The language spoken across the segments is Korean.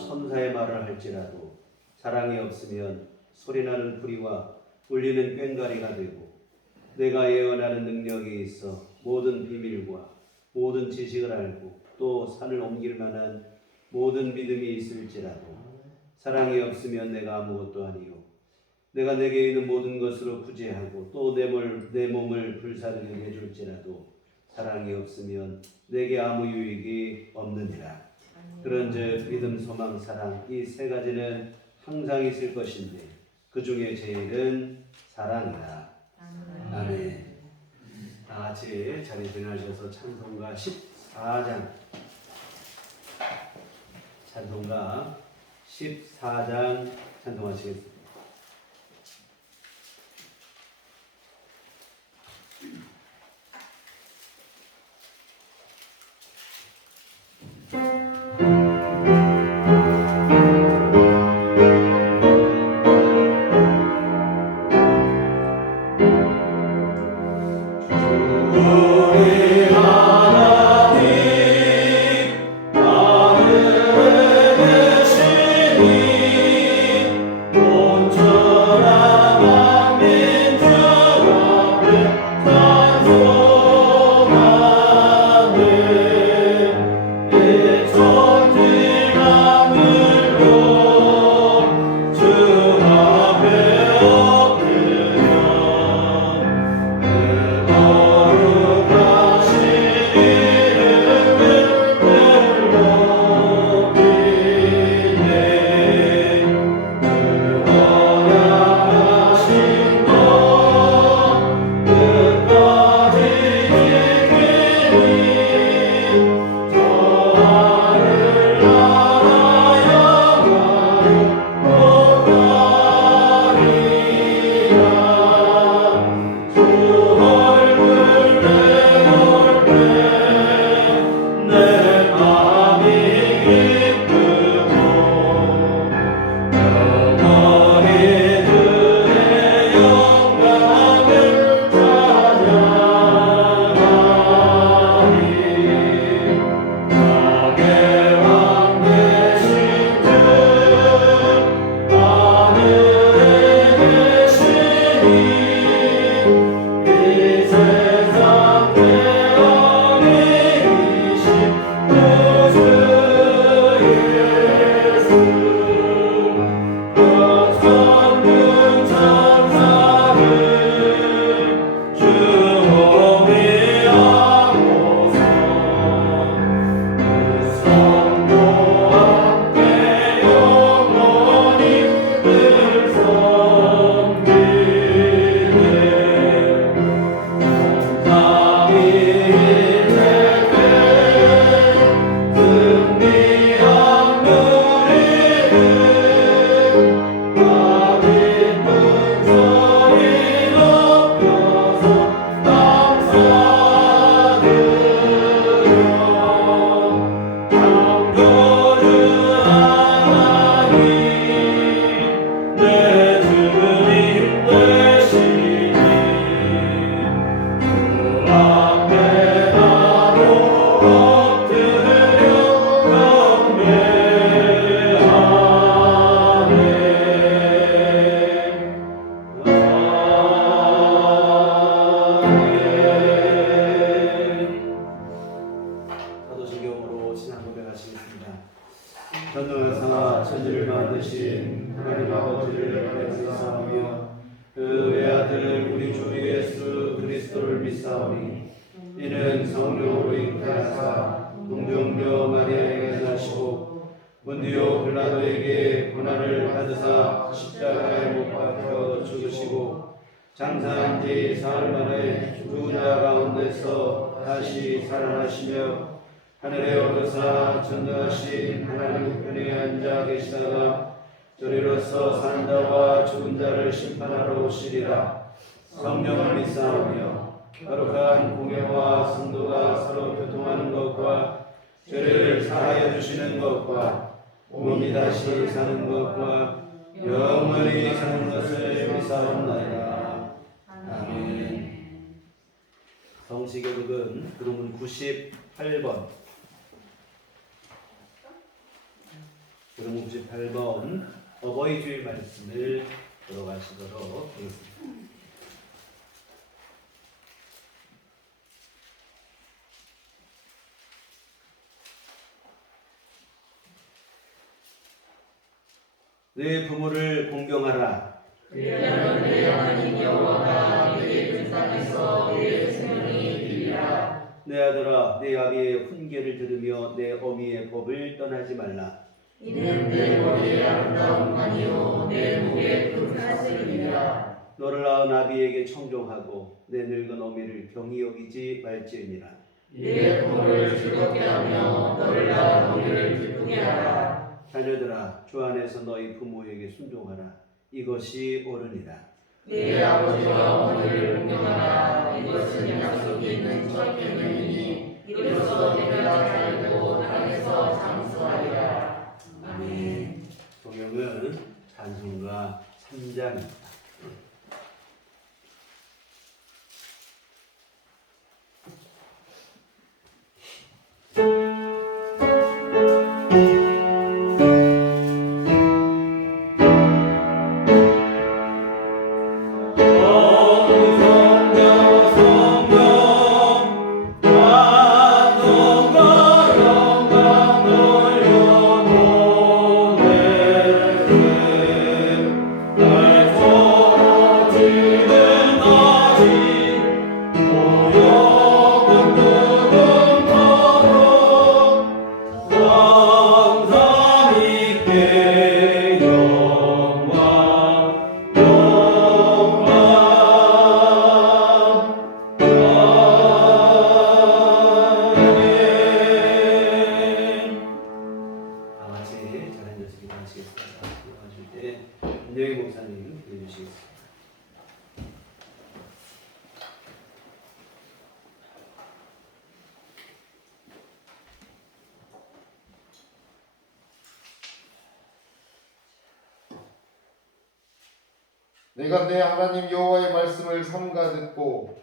천사의 말을 할지라도 사랑이 없으면 소리나는 풀이와 울리는 꽹과리가 되고, 내가 예언하는 능력이 있어 모든 비밀과 모든 지식을 알고 또 산을 옮길 만한 모든 믿음이 있을지라도 사랑이 없으면 내가 아무것도 아니요 내가 내게 있는 모든 것으로 구제하고 또 내 몸을 불사르게 해줄지라도 사랑이 없으면 내게 아무 유익이 없느니라. 그런즉 믿음, 소망, 사랑 이 세 가지는 항상 있을 것인데 그 중에 제일은 사랑이다. 아멘. 다 같이 자리 등하셔서 찬송가 14장 찬송하시겠습니다. 전능하사 천지를 만드신 하나님 아버지를 감사하며 그 외아들 우리 주 예수 그리스도를 믿사오니 이는 성령으로 잉태하사 동정녀 마리아에게 나시고 본디오 빌라도에게 고난을 받으사 십자가에 못 박혀 죽으시고 장사한 지 사흘 만에 죽은 자 가운데서 다시 살아나시며 하늘에 오르사 전능하신 하나님 우편에 앉아 계시다가 저리로서 산 자와 죽은 자를 심판하러 오시리라. 성령을 믿사오며 거룩한 공회와 성도가 서로 교통하는 것과 죄를 사하여 주시는 것과 몸이 다시 사는 것과 영원히 사는 것을 믿사옵나이다. 아멘. 성시교독은 그룹은 98번 그럼 58번 어버이 주일 말씀을 들어가시도록 하겠습니다. 내 부모를 공경하라. 그러면 내 하나님 여호와가 내게 준 땅에서 내 생명이 되리라. 내 아들아, 내 아비의 훈계를 들으며 내 어미의 법을 떠나지 말라. 이는 내 머리에 아름다운 판이요 내 목에 큰 사슬이니라. 너를 낳은 아비에게 청종하고 내 늙은 어미를 경히 여기지 말지니라. 내 부모를 즐겁게 하며 너를 낳은 어미를 기쁘게 하라. 자녀들아, 주 안에서 너희 부모에게 순종하라. 이것이 옳으니라. 내 아버지와 어머니를 공경하라. 이것은 약속이 있는 첫 계명이니 이로써 내가 살고 땅에서 장수하리라. 아멘. 성경은 찬송가 3장입니다. 김정희 목사님 해주시겠습니다. 내가 내 하나님 여호와의 말씀을 삼가 듣고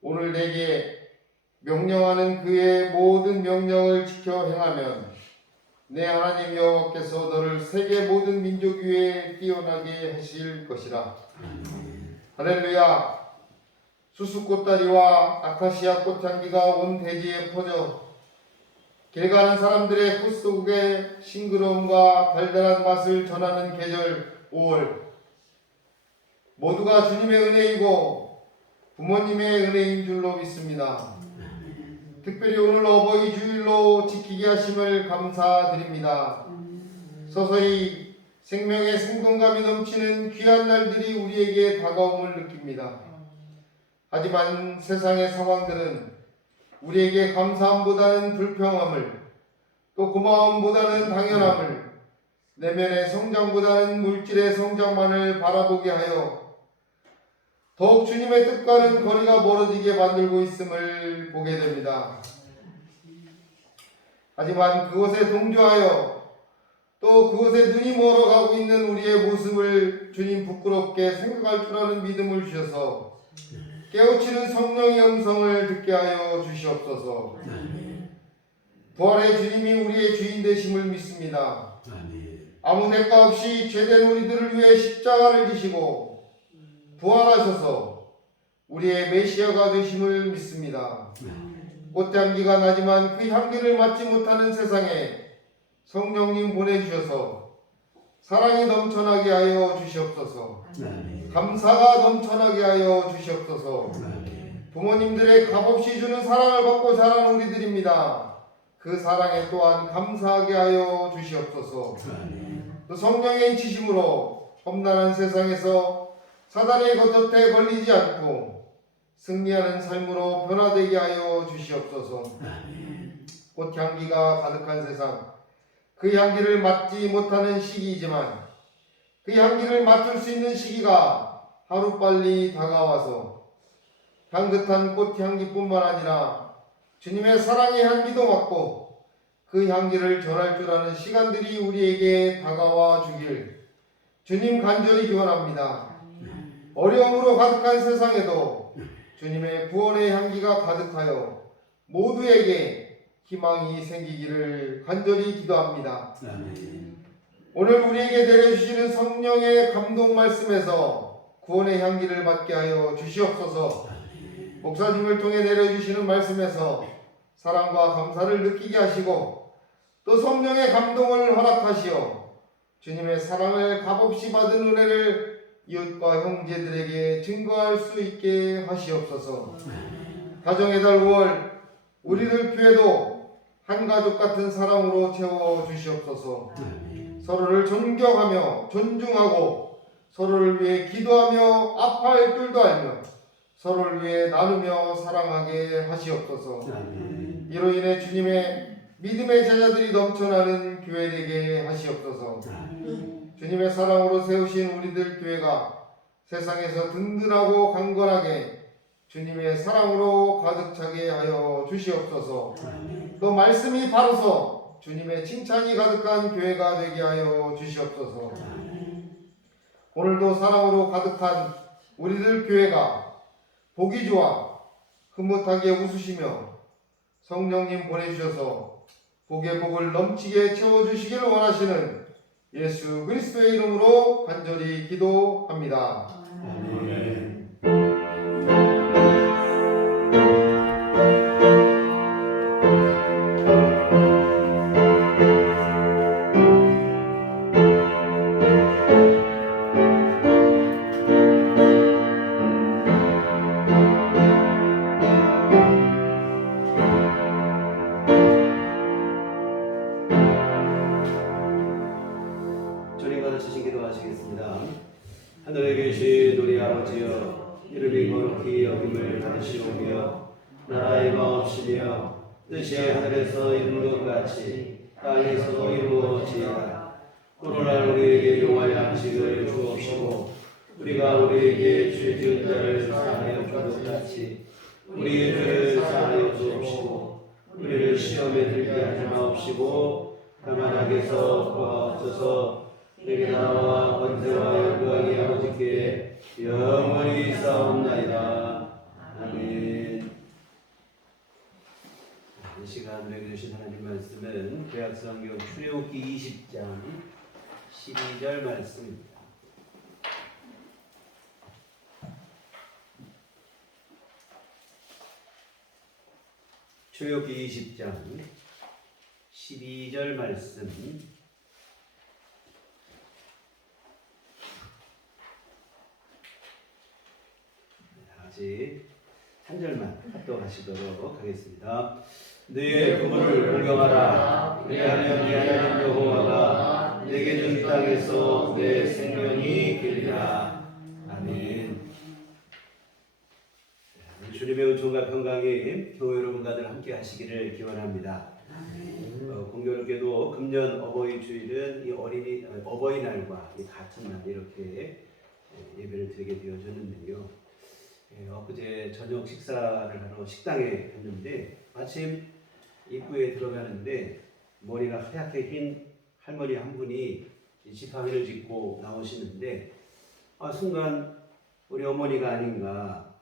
오늘 내게 명령하는 그의 모든 명령을 지켜 행하면 내 하나님 여호와께서 너를 세계 모든 민족 위에 뛰어나게 하실 것이라. 할렐루야. 수수꽃다리와 아카시아 꽃향기가 온 대지에 퍼져 길 가는 사람들의 콧 속에 싱그러움과 달달한 맛을 전하는 계절 5월. 모두가 주님의 은혜이고 부모님의 은혜인 줄로 믿습니다. 특별히 오늘 어버이 주일로 지키게 하심을 감사드립니다. 서서히 생명의 생동감이 넘치는 귀한 날들이 우리에게 다가옴을 느낍니다. 하지만 세상의 상황들은 우리에게 감사함보다는 불평함을, 또 고마움보다는 당연함을, 내면의 성장보다는 물질의 성장만을 바라보게 하여 더욱 주님의 뜻과는 거리가 멀어지게 만들고 있음을 보게 됩니다. 하지만 그것에 동조하여 또 그것에 눈이 멀어가고 있는 우리의 모습을 주님 부끄럽게 생각할 줄 아는 믿음을 주셔서 깨우치는 성령의 음성을 듣게 하여 주시옵소서. 부활의 주님이 우리의 주인 되심을 믿습니다. 아무 대가 없이 죄된 우리들을 위해 십자가를 지시고 부활하셔서 우리의 메시아가 되심을 믿습니다. 꽃향기가 나지만 그 향기를 맡지 못하는 세상에 성령님 보내주셔서 사랑이 넘쳐나게 하여 주시옵소서. 감사가 넘쳐나게 하여 주시옵소서. 부모님들의 값없이 주는 사랑을 받고 자란 우리들입니다. 그 사랑에 또한 감사하게 하여 주시옵소서. 또 성령의 인치심으로 험난한 세상에서 사단의 겉곁에 걸리지 않고 승리하는 삶으로 변화되게 하여 주시옵소서. 꽃향기가 가득한 세상, 그 향기를 맡지 못하는 시기이지만 그 향기를 맡을 수 있는 시기가 하루빨리 다가와서 향긋한 꽃향기뿐만 아니라 주님의 사랑의 향기도 맡고 그 향기를 전할 줄 아는 시간들이 우리에게 다가와 주길 주님 간절히 기원합니다. 어려움으로 가득한 세상에도 주님의 구원의 향기가 가득하여 모두에게 희망이 생기기를 간절히 기도합니다. 오늘 우리에게 내려주시는 성령의 감동 말씀에서 구원의 향기를 맡게 하여 주시옵소서. 목사님을 통해 내려주시는 말씀에서 사랑과 감사를 느끼게 하시고 또 성령의 감동을 허락하시어 주님의 사랑을 값없이 받은 은혜를 이웃과 형제들에게 증거할 수 있게 하시옵소서. 가정의 달 5월 우리들 교회도 한 가족 같은 사랑으로 채워 주시옵소서. 서로를 존경하며 존중하고 서로를 위해 기도하며 아파할 줄도 알며 서로를 위해 나누며 사랑하게 하시옵소서. 이로 인해 주님의 믿음의 제자들이 넘쳐나는 교회 되게 하시옵소서. 주님의 사랑으로 세우신 우리들 교회가 세상에서 든든하고 강건하게 주님의 사랑으로 가득 차게 하여 주시옵소서. 또 말씀이 바로서 주님의 칭찬이 가득한 교회가 되게 하여 주시옵소서. 오늘도 사랑으로 가득한 우리들 교회가 보기 좋아 흐뭇하게 웃으시며 성령님 보내주셔서 복의 복을 넘치게 채워주시기를 원하시는 예수 그리스도의 이름으로 간절히 기도합니다. 아멘. 주님 가르치신 기도하시겠습니다. 하늘에 계신 우리 아버지여, 이름이 거룩히 여김을 받으시오며 나라의 마옵시며 뜻이 하늘에서 이룬 것 같이 땅에서도 이루어지이다. 오늘날 우리에게 용할 양식을 주옵시고 우리가 우리에게 죄 지은 자를 사하여 준 것 같이 우리의 죄를 사하여 주옵시고 우리를 시험에 들게 하지 마옵시고 다만 악에서 구하옵소서. 내게 나와 권세와 영광이 아버지께 영원히 싸움나이다. 아멘. 이 시간 우리에게 주신 하나님 말씀은 구약성경 출애굽기 20장 12절 말씀입니다. 출애굽기 20장 12절 말씀 다시 한 절만 합독하시도록 하겠습니다. 너의 부모를 공경하라. 왜냐하면 네 하나님 여호와가 내게 준 땅에서 내 생명이 길리라. 아멘. 주님의 은총과 평강이 교회 여러분과들 함께 하시기를 기원합니다. 공교롭게도 금년 어버이 주일은 이 어버이날과 같은 날 이렇게 예배를 드리게 되어졌는데요. 엊그제 저녁 식사를 하러 식당에 갔는데 마침 입구에 들어가는데 머리가 하얗게 흰 할머니 한 분이 지팡이를 짚고 나오시는데 순간 우리 어머니가 아닌가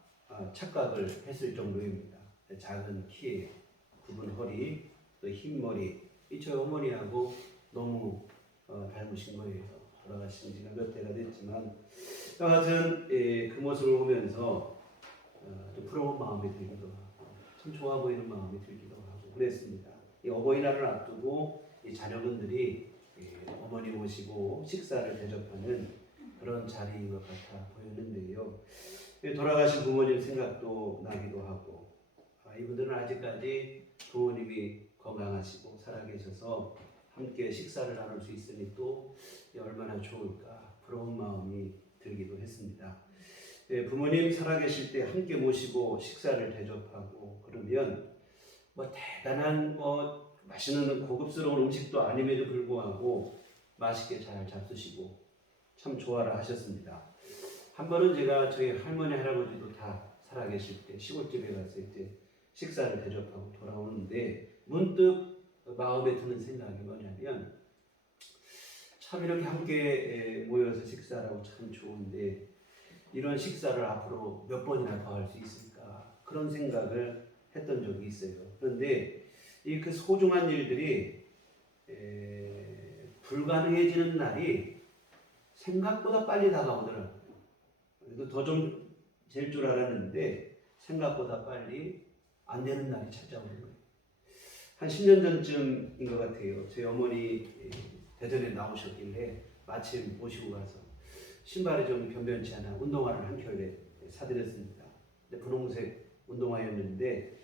착각을 했을 정도입니다. 작은 키에 굽은 허리 또 흰 머리 저희 어머니하고 너무 닮으신 거예요. 돌아가신 지가 몇 해가 됐지만 여하튼 그 모습을 보면서 좀 부러운 마음이 들기도 하고 참 좋아 보이는 마음이 들기도 하고 그랬습니다. 이 어버이날을 앞두고 이 자녀분들이 어머니 모시고 식사를 대접하는 그런 자리인 것 같아 보였는데요. 돌아가신 부모님 생각도 나기도 하고 이분들은 아직까지 부모님이 건강하시고 살아계셔서 함께 식사를 나눌 수 있으니 또 얼마나 좋을까 부러운 마음이 들기도 했습니다. 부모님 살아계실 때 함께 모시고 식사를 대접하고 그러면 대단한 맛있는 고급스러운 음식도 아님에도 불구하고 맛있게 잘 잡수시고 참 좋아라 하셨습니다. 한 번은 제가 저희 할머니 할아버지도 다 살아계실 때 시골집에 가서 이제 식사를 대접하고 돌아오는데 문득 마음에 드는 생각이 뭐냐면 참 이렇게 함께 모여서 식사하고 참 좋은데 이런 식사를 앞으로 몇 번이나 더 할 수 있을까 그런 생각을 했던 적이 있어요. 그런데 이 그 소중한 일들이 불가능해지는 날이 생각보다 빨리 다가오더라고요. 그래도 더 좀 될 줄 알았는데 생각보다 빨리 안 되는 날이 찾아오는 거예요. 한 10년 전쯤인 것 같아요. 저희 어머니 대전에 나오셨길래 마침 모시고 가서 신발이 좀 변변치 않아 운동화를 한 켤레 사드렸습니다. 근데 분홍색 운동화였는데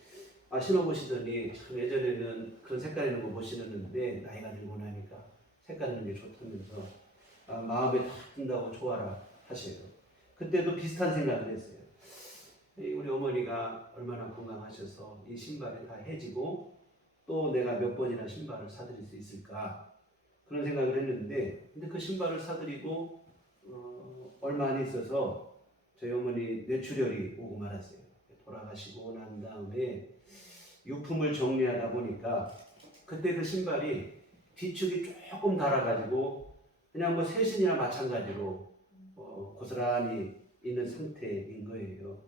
신어보시더니 참 예전에는 그런 색깔 있는 거 못 신었는데 나이가 들고 나니까 색깔 있는 게 좋다면서 마음에 탁 든다고 좋아라 하세요. 그때도 비슷한 생각을 했어요. 우리 어머니가 얼마나 건강하셔서 이 신발이 다 해지고 또 내가 몇 번이나 신발을 사드릴 수 있을까 그런 생각을 했는데 근데 그 신발을 사드리고 얼마 안 있어서 저희 어머니 뇌출혈이 오고 말았어요. 돌아가시고 난 다음에 유품을 정리하다 보니까 그때 그 신발이 뒤축이 조금 닳아가지고 그냥 뭐 새 신이나 마찬가지로 고스란히 있는 상태인 거예요.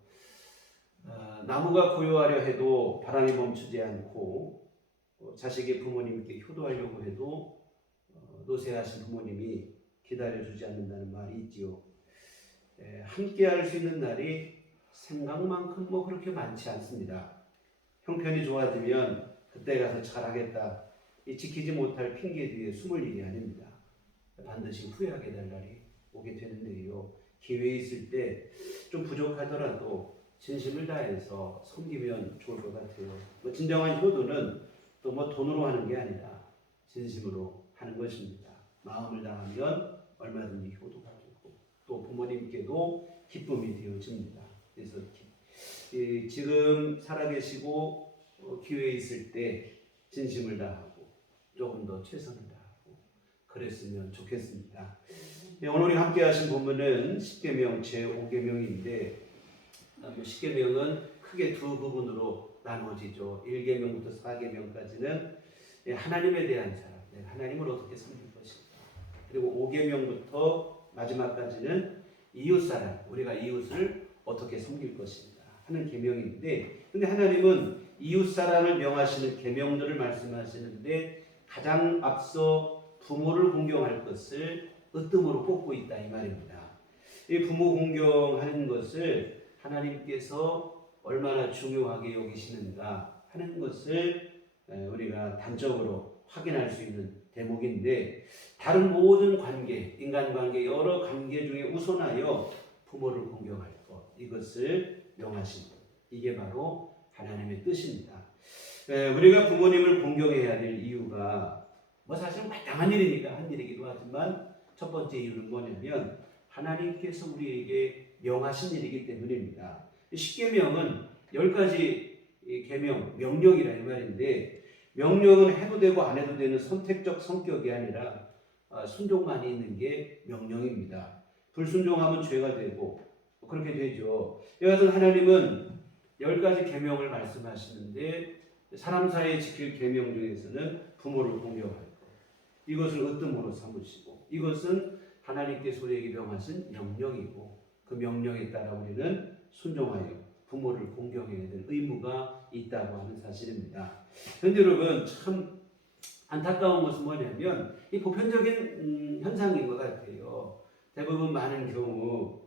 나무가 고요하려 해도 바람이 멈추지 않고 자식의 부모님께 효도하려고 해도 노쇠하신 부모님이 기다려주지 않는다는 말이 있지요. 함께 할 수 있는 날이 생각만큼 뭐 그렇게 많지 않습니다. 형편이 좋아지면 그때 가서 잘하겠다 이 지키지 못할 핑계 뒤에 숨을 일이 아닙니다. 반드시 후회하게 될 날이 오게 되는데요. 기회 있을 때 좀 부족하더라도 진심을 다해서 섬기면 좋을 것 같아요. 진정한 효도는 또 뭐 돈으로 하는 게 아니라 진심으로 하는 것입니다. 마음을 다하면 얼마든지 효도가 되고 또 부모님께도 기쁨이 되어집니다. 그래서 지금 살아계시고 기회 있을 때 진심을 다하고 조금 더 최선을 다하고 그랬으면 좋겠습니다. 오늘 우리 함께 하신 본문은 십계명 제5계명인데 10계명은 크게 두 부분으로 나누어지죠. 1계명부터 4계명까지는 하나님에 대한 사랑, 하나님을 어떻게 섬길 것인가. 그리고 5계명부터 마지막까지는 이웃사랑, 우리가 이웃을 어떻게 섬길 것인가 하는 계명인데 근데 하나님은 이웃사랑을 명하시는 계명들을 말씀하시는데 가장 앞서 부모를 공경할 것을 으뜸으로 꼽고 있다 이 말입니다. 이 부모 공경하는 것을 하나님께서 얼마나 중요하게 여기시는가 하는 것을 우리가 단적으로 확인할 수 있는 대목인데 다른 모든 관계, 인간관계 여러 관계 중에 우선하여 부모를 공경할 것 이것을 명하신 것 이게 바로 하나님의 뜻입니다. 우리가 부모님을 공경해야 될 이유가 뭐 사실 마땅한 일이니까 한 일이기도 하지만 첫 번째 이유는 뭐냐면 하나님께서 우리에게 명하신 일이기 때문입니다. 십계명은 10가지 계명, 명령이라 이 말인데 명령은 해도 되고 안 해도 되는 선택적 성격이 아니라 순종만이 있는 게 명령입니다. 불순종하면 죄가 되고 그렇게 되죠. 여하튼 하나님은 10가지 계명을 말씀하시는데 사람 사이에 지킬 계명 중에서는 부모를 공경할 것 이것을 으뜸으로 삼으시고 이것은 하나님께서 우리에게 명하신 명령이고 그 명령에 따라 우리는 순종하여 부모를 공경해야 될 의무가 있다고 하는 사실입니다. 그런데 여러분 참 안타까운 것은 뭐냐면 이 보편적인 현상인 것 같아요. 대부분 많은 경우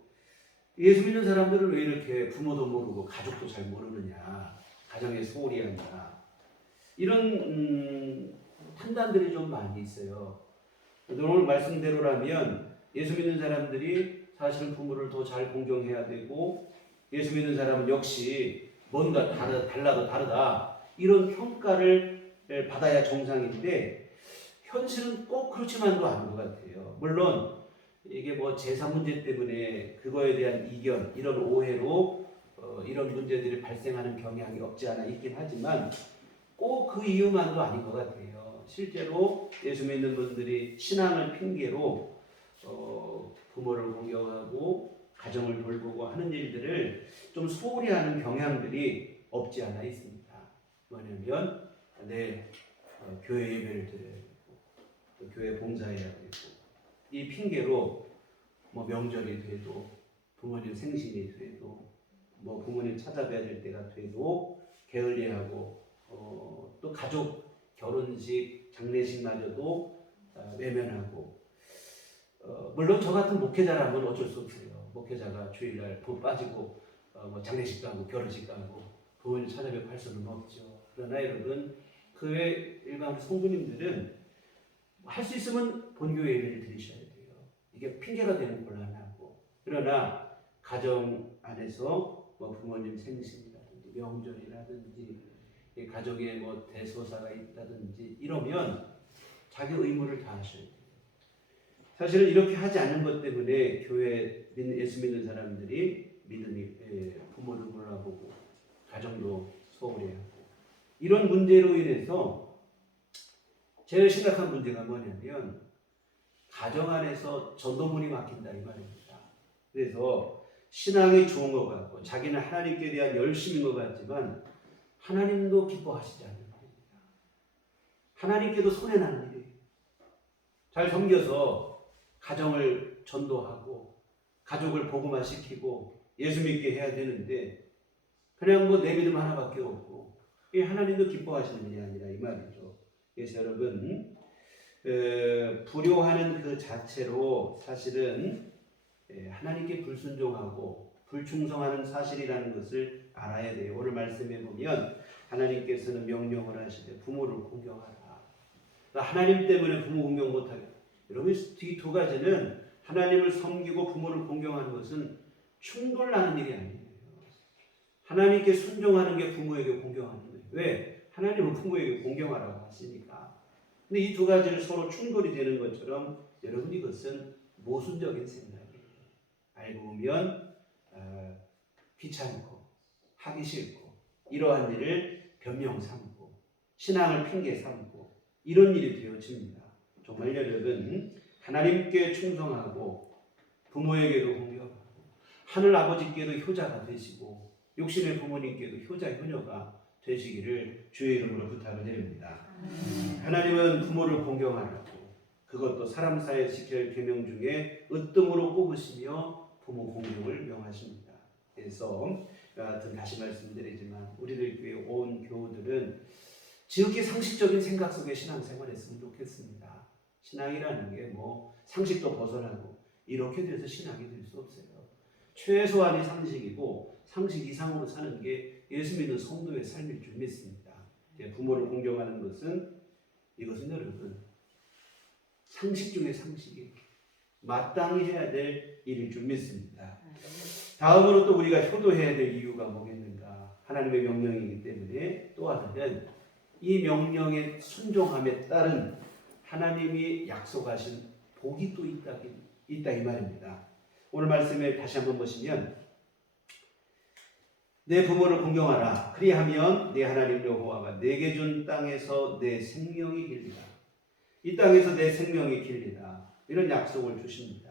예수 믿는 사람들은 왜 이렇게 부모도 모르고 가족도 잘 모르느냐 가정에 소홀히 하냐 이런 판단들이 좀 많이 있어요. 오늘 말씀대로라면 예수 믿는 사람들이 사실은 부모를 더 잘 공경해야 되고 예수 믿는 사람은 역시 뭔가 달라도 다르다 이런 평가를 받아야 정상인데 현실은 꼭 그렇지만도 않은 것 같아요. 물론 이게 뭐 제사 문제 때문에 그거에 대한 이견 이런 오해로 이런 문제들이 발생하는 경향이 없지 않아 있긴 하지만 꼭 그 이유만도 아닌 것 같아요. 실제로 예수 믿는 분들이 신앙을 핑계로 부모를 공경하고 가정을 돌보고 하는 일들을 좀 소홀히 하는 경향들이 없지 않아 있습니다. 뭐냐면 교회 예배를 드려야 되고 또 교회 봉사해야 되고 이 핑계로 뭐 명절이 돼도 부모님 생신이 돼도 뭐 부모님 찾아뵈야 될 때가 돼도 게을리하고 또 가족 결혼식 장례식마저도 외면하고 물론 저 같은 목회자라면 어쩔 수 없어요. 목회자가 주일날 부 빠지고 뭐 장례식 가고 결혼식 가고 부모님 찾아뵙고 할 수는 없죠. 그러나 여러분 그 외 일반 성도님들은 할 수 있으면 본교 예배를 드리셔야 돼요. 이게 핑계가 되는 곤란하고 그러나 가정 안에서 뭐 부모님 생신이라든지 명절이라든지 가족에 뭐 대소사가 있다든지 이러면 자기 의무를 다하셔야 돼요. 사실은 이렇게 하지 않는 것 때문에 교회 예수 믿는 사람들이 믿음이 부모를 몰라보고 가정도 소홀해하고 이런 문제로 인해서 제일 심각한 문제가 뭐냐면 가정 안에서 전도문이 막힌다 이 말입니다. 그래서 신앙이 좋은 것 같고 자기는 하나님께 대한 열심인 것 같지만 하나님도 기뻐하시지 않는 말입니다. 하나님께도 손해나는 일이에요. 잘 섬겨서 가정을 전도하고 가족을 복음화시키고 예수 믿게 해야 되는데 그냥 뭐 내 믿음 하나밖에 없고 이게 하나님도 기뻐하시는 일이 아니라 이 말이죠. 그래서 여러분 불효하는 그 자체로 사실은 하나님께 불순종하고 불충성하는 사실이라는 것을 알아야 돼요. 오늘 말씀해 보면 하나님께서는 명령을 하시되 부모를 공경하라. 그러니까 하나님 때문에 부모 공경 못하게. 여러분 이 두 가지는 하나님을 섬기고 부모를 공경하는 것은 충돌나는 일이 아니에요. 하나님께 순종하는 게 부모에게 공경하는 거예요. 왜? 하나님은 부모에게 공경하라고 하시니까. 근데 이 두 가지를 서로 충돌이 되는 것처럼 여러분 이것은 모순적인 생각이에요. 알고 보면 귀찮고 하기 싫고 이러한 일을 변명 삼고 신앙을 핑계 삼고 이런 일이 되어집니다. 정말 여러분 하나님께 충성하고 부모에게도 공경하고 하늘 아버지께도 효자가 되시고 육신의 부모님께도 효자 효녀가 되시기를 주의 이름으로 부탁을 드립니다. 하나님은 부모를 공경하라고 그것도 사람 사이에 지켜야 할 계명 중에 으뜸으로 꼽으시며 부모 공경을 명하십니다. 그래서 여하튼 다시 말씀드리지만 우리들 교회 온 교우들은 지극히 상식적인 생각 속에 신앙생활했으면 좋겠습니다. 신앙이라는 게 뭐 상식도 벗어나고 이렇게 돼서 신앙이 될 수 없어요. 최소한의 상식이고 상식 이상으로 사는 게 예수 믿는 성도의 삶일 줄 믿습니다. 부모를 공경하는 것은 이것은 여러분 상식 중의 상식이 마땅히 해야 될 일일 줄 믿습니다. 다음으로 또 우리가 효도해야 될 이유가 뭐겠는가? 하나님의 명령이기 때문에 또 하나는 이 명령에 순종함에 따른 하나님이 약속하신 복이 또 있다 이 말입니다. 오늘 말씀을 다시 한번 보시면 내 부모를 공경하라. 그리하면 내 하나님 여호와가 내게 준 땅에서 내 생명이 길리라. 이 땅에서 내 생명이 길리라. 이런 약속을 주십니다.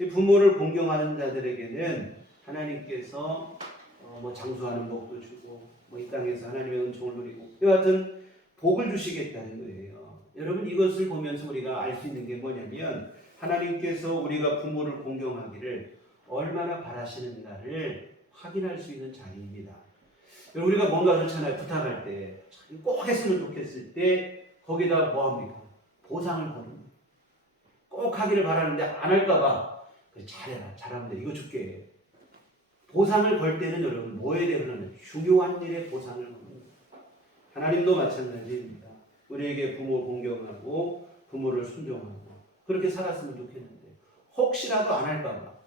이 부모를 공경하는 자들에게는 하나님께서 뭐 장수하는 복도 주고 뭐 이 땅에서 하나님의 은총을 누리고 여하튼 복을 주시겠다는 거예요. 여러분 이것을 보면서 우리가 알 수 있는 게 뭐냐면 하나님께서 우리가 부모를 공경하기를 얼마나 바라시는가를 확인할 수 있는 자리입니다. 우리가 뭔가 그렇잖아요. 부탁할 때 꼭 했으면 좋겠을 때 거기다 뭐합니까? 보상을 거는 꼭 하기를 바라는데 안 할까봐 그래 잘해라 잘하면 돼 이거 줄게. 보상을 걸 때는 여러분 뭐에 대한 중요한 일에 보상을 거는 거예요. 하나님도 마찬가지입니다. 우리에게 부모 공경하고 부모를 순종하고 그렇게 살았으면 좋겠는데 혹시라도 안 할까봐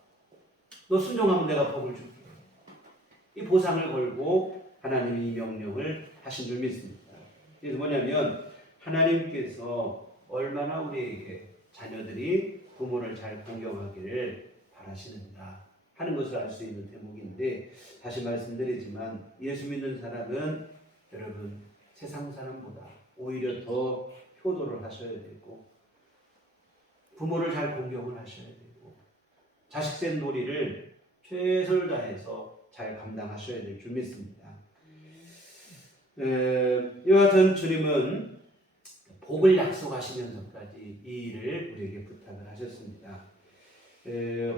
너 순종하면 내가 복을 줄게. 이 보상을 걸고 하나님이 이 명령을 하신 줄 믿습니다. 그래서 뭐냐면 하나님께서 얼마나 우리에게 자녀들이 부모를 잘 공경하기를 바라시는가 하는 것을 알 수 있는 대목인데 다시 말씀드리지만 예수 믿는 사람은 여러분 세상 사람보다 오히려 더 효도를 하셔야 되고 부모를 잘 공경을 하셔야 되고 자식된 놀이를 최선을 다해서 잘 감당하셔야 될 줄 믿습니다. 이와 같은 주님은 복을 약속하시면서까지 이 일을 우리에게 부탁을 하셨습니다.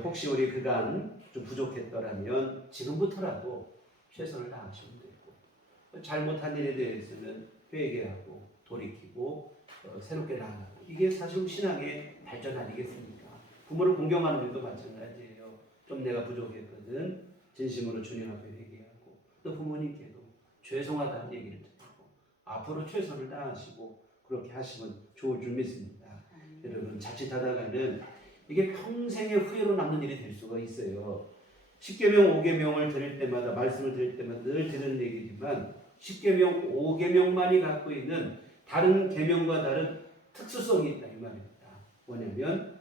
혹시 우리 그간 좀 부족했더라면 지금부터라도 최선을 다하시면 되고 잘못한 일에 대해서는 회개하고 돌이키고 새롭게 나아가고 이게 사실 신앙의 발전 아니겠습니까? 부모를 공경하는 일도 마찬가지예요. 좀 내가 부족했거든 진심으로 주님 앞에 회개하고 또 부모님께도 죄송하다는 얘기를 드리고 앞으로 최선을 다하시고 그렇게 하시면 좋을 줄 믿습니다. 여러분 자칫하다가는 이게 평생의 후회로 남는 일이 될 수가 있어요. 10계명 5계명을 드릴 때마다 말씀을 드릴 때마다 늘 드리는 얘기지만 10계명 5계명만이 갖고 있는 다른 계명과 다른 특수성이 있다 이 말입니다. 뭐냐면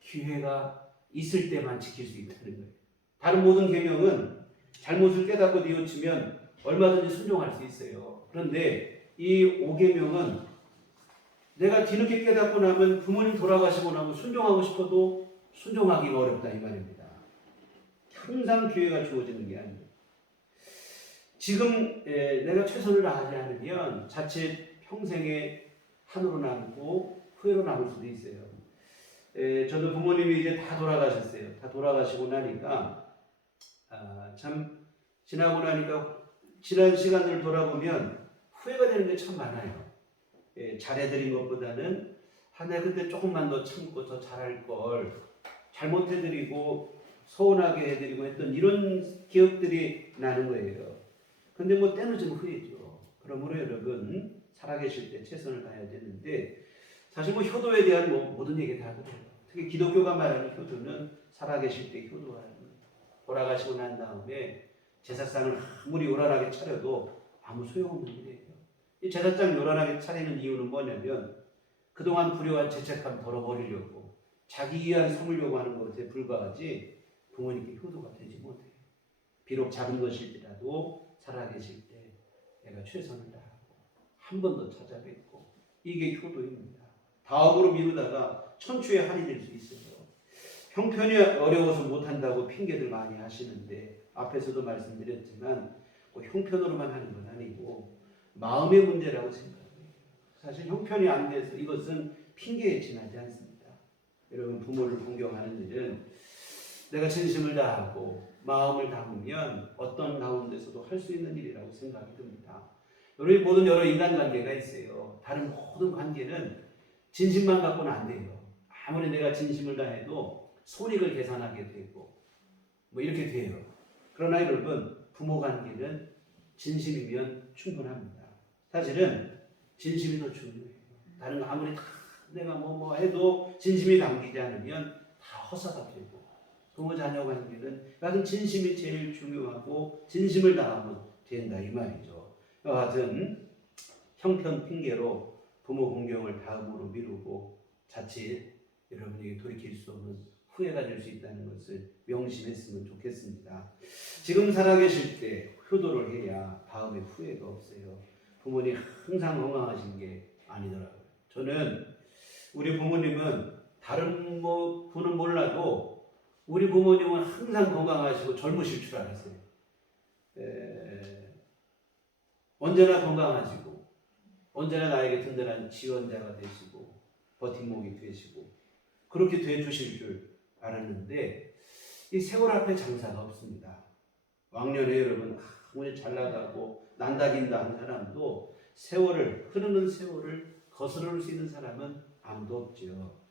기회가 있을 때만 지킬 수 있다는 거예요. 다른 모든 계명은 잘못을 깨닫고 뉘우치면 얼마든지 순종할 수 있어요. 그런데 이 5계명은 내가 뒤늦게 깨닫고 나면 부모님 돌아가시고 나면 순종하고 싶어도 순종하기가 어렵다 이 말입니다. 항상 기회가 주어지는 게 아니에요. 지금 내가 최선을 다하지 않으면 자칫 평생에 한으로 남고 후회로 남을 수도 있어요. 저도 부모님이 이제 다 돌아가셨어요. 다 돌아가시고 나니까 참 지나고 나니까 지난 시간을 돌아보면 후회가 되는 게 참 많아요. 잘해드린 것보다는 내가 그때 조금만 더 참고 더 잘할 걸 잘못해드리고 서운하게 해드리고 했던 이런 기억들이 나는 거예요. 근데 뭐 때늦은 후회죠. 그러므로 여러분 살아계실 때 최선을 다해야 되는데 사실 뭐 효도에 대한 모든 얘기 다 그래요. 특히 기독교가 말하는 효도는 살아계실 때 효도하는 거예요. 돌아가시고 난 다음에 제사상을 아무리 요란하게 차려도 아무 소용없는 일이에요. 이 제사장 요란하게 차리는 이유는 뭐냐면 그동안 불효한 죄책감 덜어버리려고 자기 위한 섬으려고 하는 것에 불과하지 부모님께 효도가 되지 못해요. 비록 작은 것일지라도 살아계실 때 내가 최선을 다하고 한 번 더 찾아뵙고 이게 효도입니다. 다음으로 미루다가 천추의 한이 될 수 있어요. 형편이 어려워서 못한다고 핑계들 많이 하시는데 앞에서도 말씀드렸지만 꼭 형편으로만 하는 건 아니고 마음의 문제라고 생각해요. 사실 형편이 안 돼서 이것은 핑계에 지나지 않습니다. 여러분 부모를 공경하는 일은 내가 진심을 다하고 마음을 담으면 어떤 가운데서도 할 수 있는 일이라고 생각이 듭니다. 우리 모든 여러 인간관계가 있어요. 다른 모든 관계는 진심만 갖고는 안 돼요. 아무리 내가 진심을 다해도 손익을 계산하게 되고 뭐 이렇게 돼요. 그러나 여러분 부모 관계는 진심이면 충분합니다. 사실은 진심이 더 중요해요. 다른 거 아무리 다 내가 뭐 해도 진심이 담기지 않으면 다 허사가 되고 부모 자녀 관계는 여하튼 진심이 제일 중요하고 진심을 다하면 된다 이 말이죠. 여하튼 형편 핑계로 부모 공경을 다음으로 미루고 자칫 여러분에게 돌이킬 수 없는 후회가 될 수 있다는 것을 명심했으면 좋겠습니다. 지금 살아계실 때 효도를 해야 다음에 후회가 없어요. 부모님 항상 건강하신 게 아니더라고요. 저는 우리 부모님은 다른 분은 몰라도 우리 부모님은 항상 건강하시고 젊으실 줄 알았어요. 언제나 건강하시고 언제나 나에게 든든한 지원자가 되시고 버팀목이 되시고 그렇게 돼 주실 줄 알았는데 이 세월 앞에 장사가 없습니다. 왕년에 여러분 아무리 잘 나가고 난다긴다 한 사람도 흐르는 세월을 거스를 수 있는 사람은 아무도 없죠.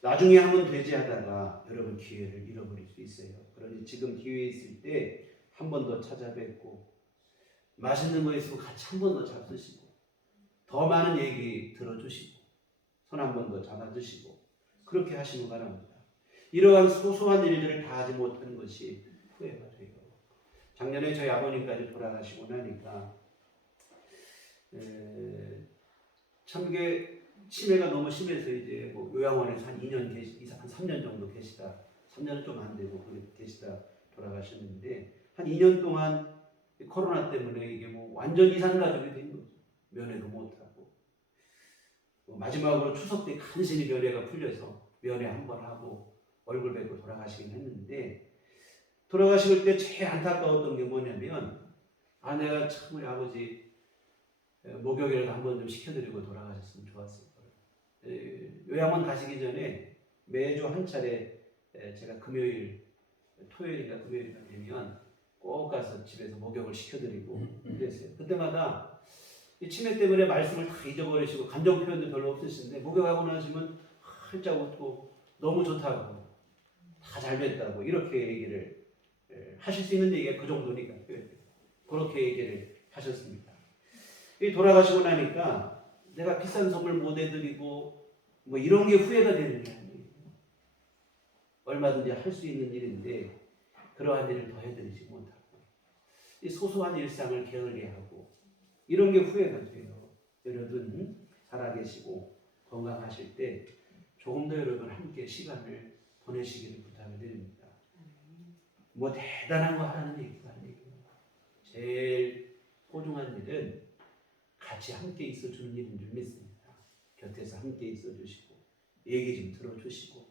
나중에 하면 되지 하다가 여러분 기회를 잃어버릴 수 있어요. 그러니 지금 기회 있을 때 한 번 더 찾아뵙고 맛있는 거 있으면 같이 한 번 더 잡수시고 더 많은 얘기 들어주시고 손 한 번 더 잡아주시고 그렇게 하시면 바랍니다. 이러한 소소한 일들을 다 하지 못하는 것이 후회가 돼요. 작년에 저희 아버님까지 돌아가시고 나니까 참 이게 치매가 너무 심해서 이제 뭐 요양원에서 한 2년 한 3년 정도 계시다 3년은 좀 안 되고 계시다 돌아가셨는데 한 2년 동안 코로나 때문에 이게 뭐 완전 이산가족이 된 거죠. 면회도 못하고 마지막으로 추석 때 간신히 면회가 풀려서 면회 한 번 하고 얼굴 뵙고 돌아가시긴 했는데 돌아가실 때 제일 안타까웠던 게 뭐냐면 내가 참 우리 아버지 목욕이라도 한 번 좀 시켜드리고 돌아가셨으면 좋았을 거예요. 요양원 가시기 전에 매주 한 차례 제가 토요일인가 금요일인가 되면 꼭 가서 집에서 목욕을 시켜드리고 그랬어요. 그때마다 이 치매 때문에 말씀을 다 잊어버리시고 감정 표현도 별로 없으신데 목욕하고 나시면 활짝 웃고 너무 좋다고 다 잘 됐다고 이렇게 얘기를 하실 수 있는 얘기가 그 정도니까 그렇게 얘기를 하셨습니다. 돌아가시고 나니까 내가 비싼 선물 못 해드리고 뭐 이런 게 후회가 되는 게 아니에요. 얼마든지 할 수 있는 일인데 그러한 일을 더 해드리지 못하고 이 소소한 일상을 게을리하고 이런 게 후회가 돼요. 여러분 살아계시고 건강하실 때 조금 더 여러분 함께 시간을 보내시기를 부탁을 드립니다. 뭐 대단한 거 하라는 얘기가 아니에요. 제일 소중한 일은 같이 함께 있어주는 일인 줄 믿습니다. 곁에서 함께 있어주시고 얘기 좀 들어주시고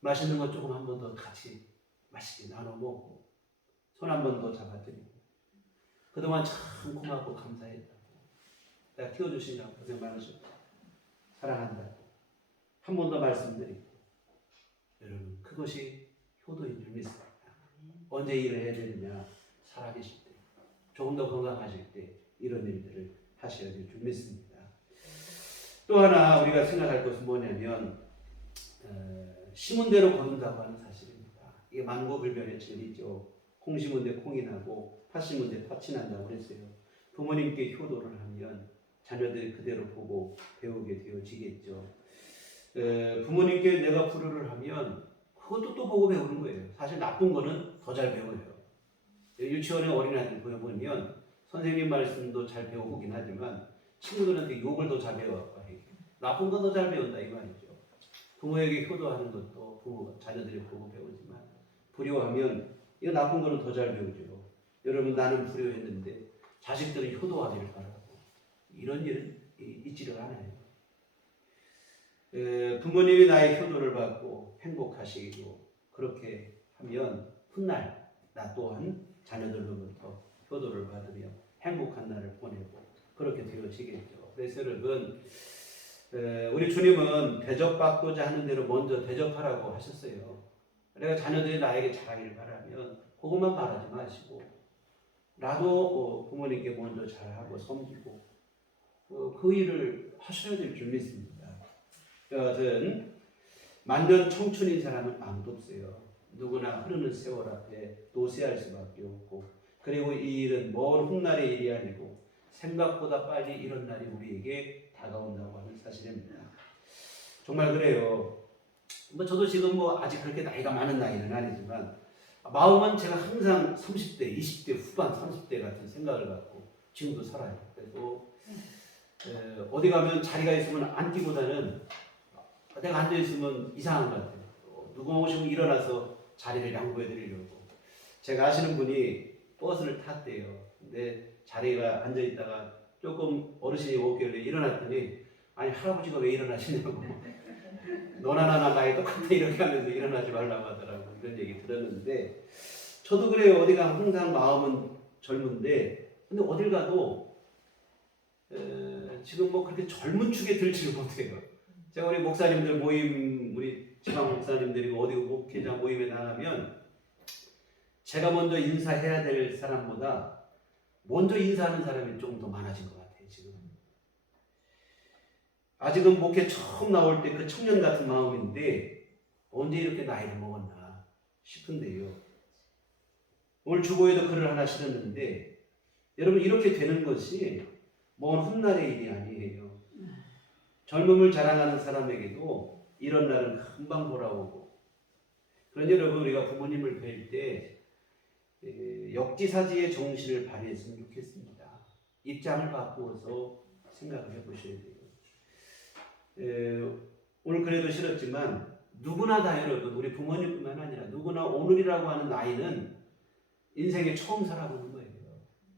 맛있는 것 조금 한 번 더 같이 맛있게 나눠 먹고 손 한 번 더 잡아드리고 그동안 참 고맙고 감사했다고 내가 키워주시느라고 고생 많으셨고 사랑한다고 한 번 더 말씀드리고 여러분 그것이 효도인 줄 믿습니다. 언제 일을 해야 되느냐 살아계실 때 조금 더 건강하실 때 이런 일들을 하셔야 될 줄 믿습니다. 또 하나 우리가 생각할 것은 뭐냐면 심은 대로 거둔다고 하는 사실입니다. 이게 만고불변의 진리죠. 콩 심은 데 콩이 나고 팥 심은 데 팥이 난다고 그랬어요. 부모님께 효도를 하면 자녀들이 그대로 보고 배우게 되어지겠죠. 부모님께 내가 불효를 하면 그것도 또 보고 배우는 거예요. 사실 나쁜 거는 더 잘 배워요. 유치원에 어린아이들 보면 선생님 말씀도 잘 배우긴 하지만 친구들한테 욕을 더 잘 배워갖고 나쁜 거 더 잘 배운다 이 말이죠. 부모에게 효도하는 것도 부모가 자녀들이 보고 배우지만 불효하면 이거 나쁜 거는 더 잘 배우죠. 여러분 나는 불효했는데 자식들은 효도하기를 바라고 이런 일은 있지를 않아요. 부모님이 나의 효도를 받고 행복하시고 그렇게 하면 훗날 나 또한 자녀들로부터 효도를 받으며 행복한 날을 보내고 그렇게 되어지겠죠. 그래서 여러분 우리 주님은 대접받고자 하는 대로 먼저 대접하라고 하셨어요. 내가 자녀들이 나에게 잘하기를 바라면 그것만 바라지 마시고 나도 부모님께 먼저 잘하고 섬기고 그 일을 하셔야 될 줄 믿습니다. 여하튼 만년 청춘인 사람은 아무도 없어요. 누구나 흐르는 세월 앞에 노쇠할 수밖에 없고 그리고 이 일은 먼 훗날의 일이 아니고 생각보다 빨리 이런 날이 우리에게 다가온다고 하는 사실입니다. 정말 그래요. 뭐 저도 지금 뭐 아직 그렇게 나이가 많은 나이는 아니지만 마음은 제가 항상 30대, 20대 후반, 30대 같은 생각을 갖고 지금도 살아요. 그래서 어디 가면 자리가 있으면 앉기보다는 내가 앉아있으면 이상한 것 같아요. 누구 오시면 일어나서 자리를 양보해 드리려고. 제가 아시는 분이 버스를 탔대요. 근데 자리가 앉아있다가 조금 어르신이 오길래 일어났더니 아니 할아버지가 왜 일어나시냐고 너나 나나 나이 똑같아 이렇게 하면서 일어나지 말라고 하더라고. 이런 얘기 들었는데 저도 그래요. 어디 가면 항상 마음은 젊은데 근데 어딜 가도 지금 뭐 그렇게 젊은 축에 들지를 못해요. 제가 우리 목사님들 모임 우리 지방 목사님들이 어디 목회자 모임에 나가면 제가 먼저 인사해야 될 사람보다 먼저 인사하는 사람이 조금 더 많아진 것 같아요. 지금 아직은 목회 처음 나올 때 그 청년 같은 마음인데 언제 이렇게 나이를 먹었나 싶은데요. 오늘 주보에도 글을 하나 실었는데 여러분 이렇게 되는 것이 먼 훗날의 일이 아니에요. 젊음을 자랑하는 사람에게도 이런 날은 금방 돌아오고 그러니 여러분 우리가 부모님을 뵐 때 역지사지의 정신을 발휘했으면 좋겠습니다. 입장을 바꾸어서 생각을 해보셔야 돼요. 오늘 그래도 싫었지만 누구나 다 여러분 우리 부모님뿐만 아니라 누구나 오늘이라고 하는 나이는 인생에 처음 살아보는 거예요.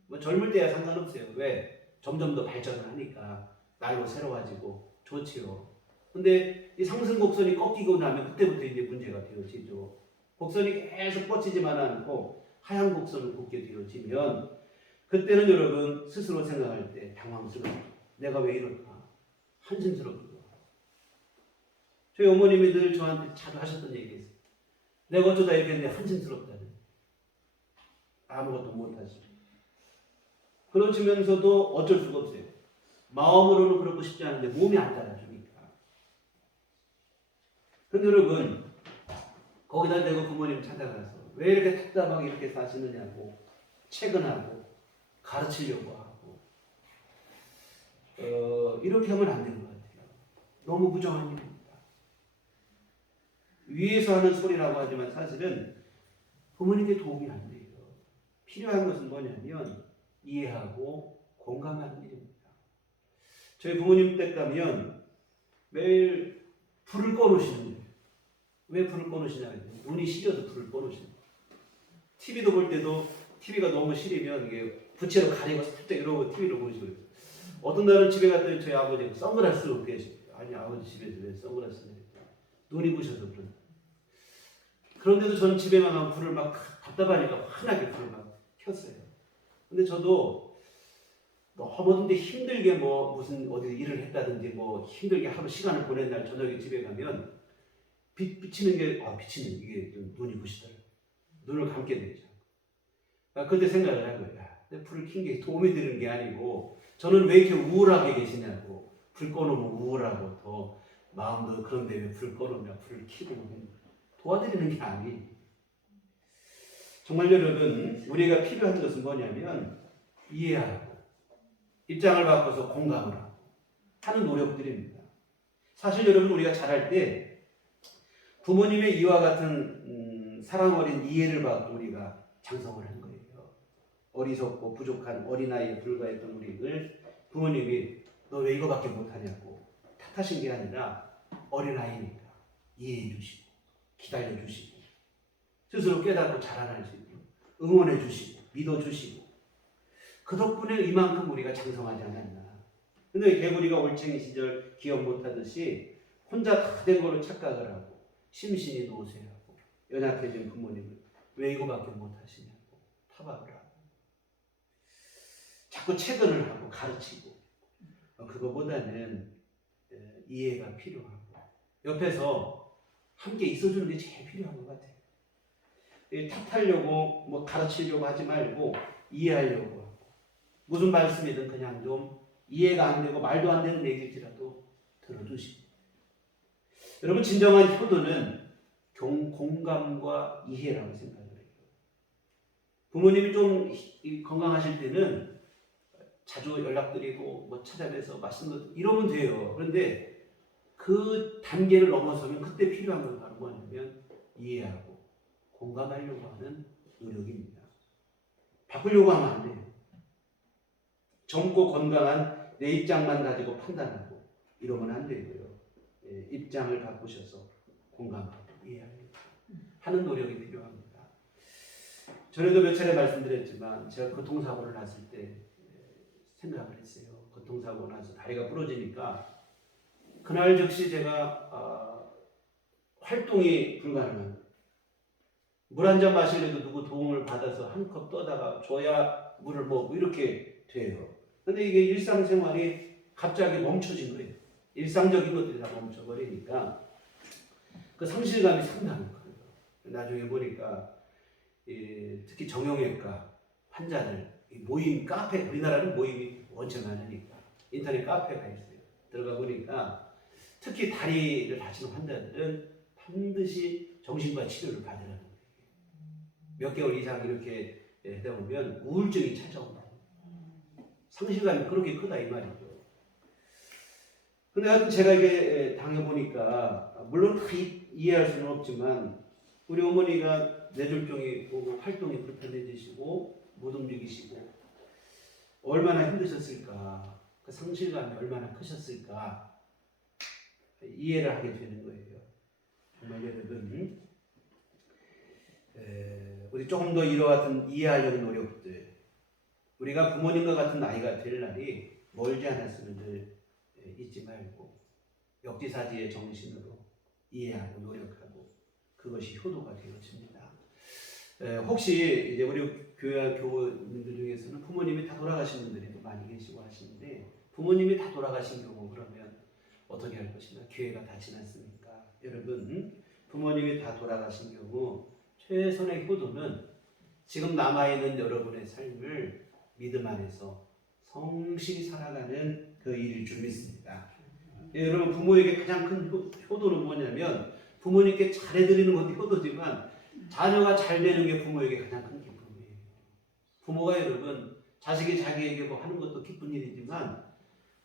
뭐 젊을 때야 상관없어요. 왜? 점점 더 발전을 하니까 날로 새로워지고 좋지요. 근데 이 상승 곡선이 꺾이고 나면 그때부터 이제 문제가 되어지죠. 곡선이 계속 뻗치지만 않고 하향 곡선을 걷게 되어지면 그때는 여러분 스스로 생각할 때 당황스러워요. 내가 왜 이럴까? 한심스럽기도 하고. 저희 어머님이 늘 저한테 자주 하셨던 얘기가 있어요. 내가 어쩌다 이렇게 했는데 한심스럽다는. 아무것도 못하지. 그러시면서도 어쩔 수가 없어요. 마음으로는 그러고 싶지 않은데 몸이 안 따라주니까. 근데 여러분, 거기다 대고 부모님 찾아가서 왜 이렇게 답답하게 이렇게 사시느냐고 채근하고 가르치려고 하고 이렇게 하면 안 되는 것 같아요. 너무 부정한 일입니다. 위에서 하는 소리라고 하지만 사실은 부모님께 도움이 안 돼요. 필요한 것은 뭐냐면 이해하고 공감하는 일입니다. 저희 부모님 댁 가면 매일 불을 꺼놓으시는 거예요. 왜 불을 꺼놓으시냐면 눈이 시려서 불을 꺼놓으시는 거예요. TV도 볼 때도 TV가 너무 시리면 이게 부채로 가리고 살짝 이러고 TV를 보시고요. 어떤 날은 집에 갔더니 저희 아버지가 선글라스를 끼고 계시고요. 아니 아버지 집에서 왜 선글라스를 눈이 부셔서 그런. 그런데도 저는 집에만 가면 불을 막 답답하니까 환하게 불을 막 켰어요. 근데 저도 너무 힘들게 뭐 무슨 어디 일을 했다든지 뭐 힘들게 하루 시간을 보낸 날 저녁에 집에 가면 비치는 게 비치는 이게 좀 눈이 부시더라고요. 눈을 감게 되죠. 그때 생각을 한 거예요. 근데 불을 킨 게 도움이 되는 게 아니고 저는 왜 이렇게 우울하게 계시냐고. 불 꺼놓으면 우울하고 더 마음도 그런데 왜 불 꺼놓으면 불을 켜고 도와드리는 게 아니에요. 정말 여러분, 우리가 필요한 것은 뭐냐면 이해하고 입장을 바꿔서 공감을 하고 하는 노력들입니다. 사실 여러분, 우리가 자랄 때 부모님의 이와 같은 사랑 어린 이해를 받고 우리가 장성을 한 거예요. 어리석고 부족한 어린아이에 불과했던 우리를 부모님이 너 왜 이거밖에 못하냐고 탓하신 게 아니라 어린아이니까 이해해 주시고 기다려 주시고 스스로 깨닫고 자라날 수 있도록 응원해 주시고 믿어 주시고 그 덕분에 이만큼 우리가 장성하지 않았나. 근데 개구리가 올챙이 시절 기억 못하듯이 혼자 다 된 걸로 착각을 하고 심신이 노쇠하고 연약해진 부모님을 왜 이거밖에 못하시냐고 타박을 하고 자꾸 채근을 하고 가르치고 그거보다는 이해가 필요하고 옆에서 함께 있어주는 게 제일 필요한 것 같아요. 탓하려고 뭐 가르치려고 하지 말고 이해하려고 하고 무슨 말씀이든 그냥 좀 이해가 안 되고 말도 안 되는 얘기일지라도 들어주시고. 여러분, 진정한 효도는 공감과 이해라고 생각을 해요. 부모님이 좀 건강하실 때는 자주 연락드리고 뭐 찾아뵈서 맛있는 것 이러면 돼요. 그런데 그 단계를 넘어서면 그때 필요한 건 바로 뭐냐면 이해하고 공감하려고 하는 노력입니다. 바꾸려고 하면 안 돼요. 젊고 건강한 내 입장만 가지고 판단하고 이러면 안 되고요. 입장을 바꾸셔서 공감하고 이해하려고 하는 노력이 필요합니다. 전에도 몇 차례 말씀드렸지만 제가 교통사고를 났을 때 생각을 했어요. 교통사고 나서 다리가 부러지니까 그날 즉시 제가 활동이 불가능한 물 한 잔 마시려도 누구 도움을 받아서 한 컵 떠다가 줘야 물을 먹고 이렇게 돼요. 근데 이게 일상생활이 갑자기 멈춰진 거예요. 일상적인 것들이 다 멈춰버리니까 그 상실감이 상당히 커요. 나중에 보니까 특히 정형외과 환자들 모임 카페, 우리나라는 모임이 원체 많으니까 인터넷 카페가 있어요. 들어가 보니까 특히 다리를 다치는 환자들은 반드시 정신과 치료를 받으라는 거예요. 몇 개월 이상 이렇게 하다 보면 우울증이 찾아온다. 상실감이 그렇게 크다 이 말이죠. 근데 하여튼 제가 이게 당해보니까 물론 다 이해할 수는 없지만 우리 어머니가 뇌졸중이 오고 활동이 불편해지시고 못 움직이시고 얼마나 힘드셨을까, 그 상실감이 얼마나 크셨을까 이해를 하게 되는 거예요. 정말 여러분, 우리 조금 더 이와 같은 이해하려는 노력들, 우리가 부모님과 같은 나이가 될 날이 멀지 않았으면 늘 잊지 말고 역지사지의 정신으로 이해하고 노력하고 그것이 효도가 되어집니다. 혹시 이제 우리 교회 교우님들 중에서는 부모님이 다 돌아가신 분들이 많이 계시고 하시는데 부모님이 다 돌아가신 경우 그러면 어떻게 할 것이냐? 기회가 다 지났으니까 여러분, 부모님이 다 돌아가신 경우 최선의 효도는 지금 남아있는 여러분의 삶을 믿음 안에서 성실히 살아가는 그 일일 줄 믿습니다. 여러분, 부모에게 가장 큰 효도는 뭐냐면 부모님께 잘해드리는 것도 효도지만 자녀가 잘 되는 게 부모에게 가장 큰 기쁨이에요. 부모가 여러분 자식이 자기에게 뭐 하는 것도 기쁜 일이지만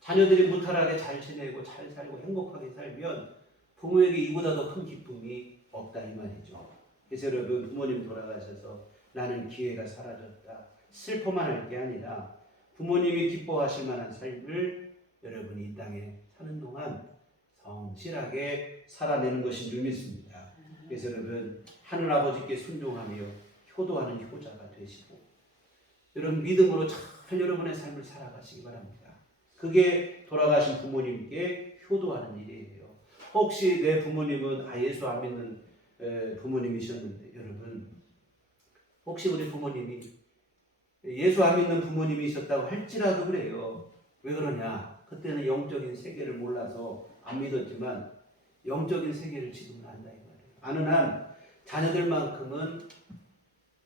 자녀들이 무탈하게 잘 지내고 잘 살고 행복하게 살면 부모에게 이보다 더 큰 기쁨이 없다 이 말이죠. 그래서 여러분, 부모님 돌아가셔서 나는 기회가 사라졌다 슬퍼만 할 게 아니라 부모님이 기뻐하실 만한 삶을 여러분이 이 땅에 사는 동안 성실하게 살아내는 것인 줄 믿습니다. 그래서 여러분, 하늘아버지께 순종하며 효도하는 효자가 되시고 여러분 믿음으로 잘 여러분의 삶을 살아가시기 바랍니다. 그게 돌아가신 부모님께 효도하는 일이에요. 혹시 내 부모님은 예수 안 믿는 부모님이셨는데 여러분, 혹시 우리 부모님이 예수 안 믿는 부모님이셨다고 할지라도 그래요. 왜 그러냐? 그때는 영적인 세계를 몰라서 안 믿었지만 영적인 세계를 지금은 안다 이 말이에요. 아는 한 자녀들만큼은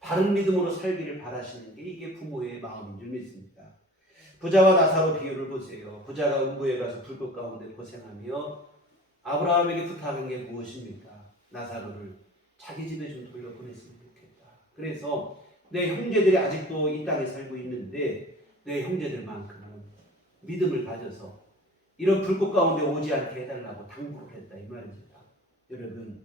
바른 믿음으로 살기를 바라시는 게 이게 부모의 마음인 줄 믿습니다. 부자와 나사로 비유를 보세요. 부자가 음부에 가서 불꽃 가운데 고생하며 아브라함에게 부탁한 게 무엇입니까? 나사로를 자기 집에 좀 돌려보냈으면 좋겠다. 그래서 내 형제들이 아직도 이 땅에 살고 있는데 내 형제들만큼은 믿음을 가져서 이런 불꽃 가운데 오지 않게 해달라고 당부를 했다 이 말입니다. 여러분,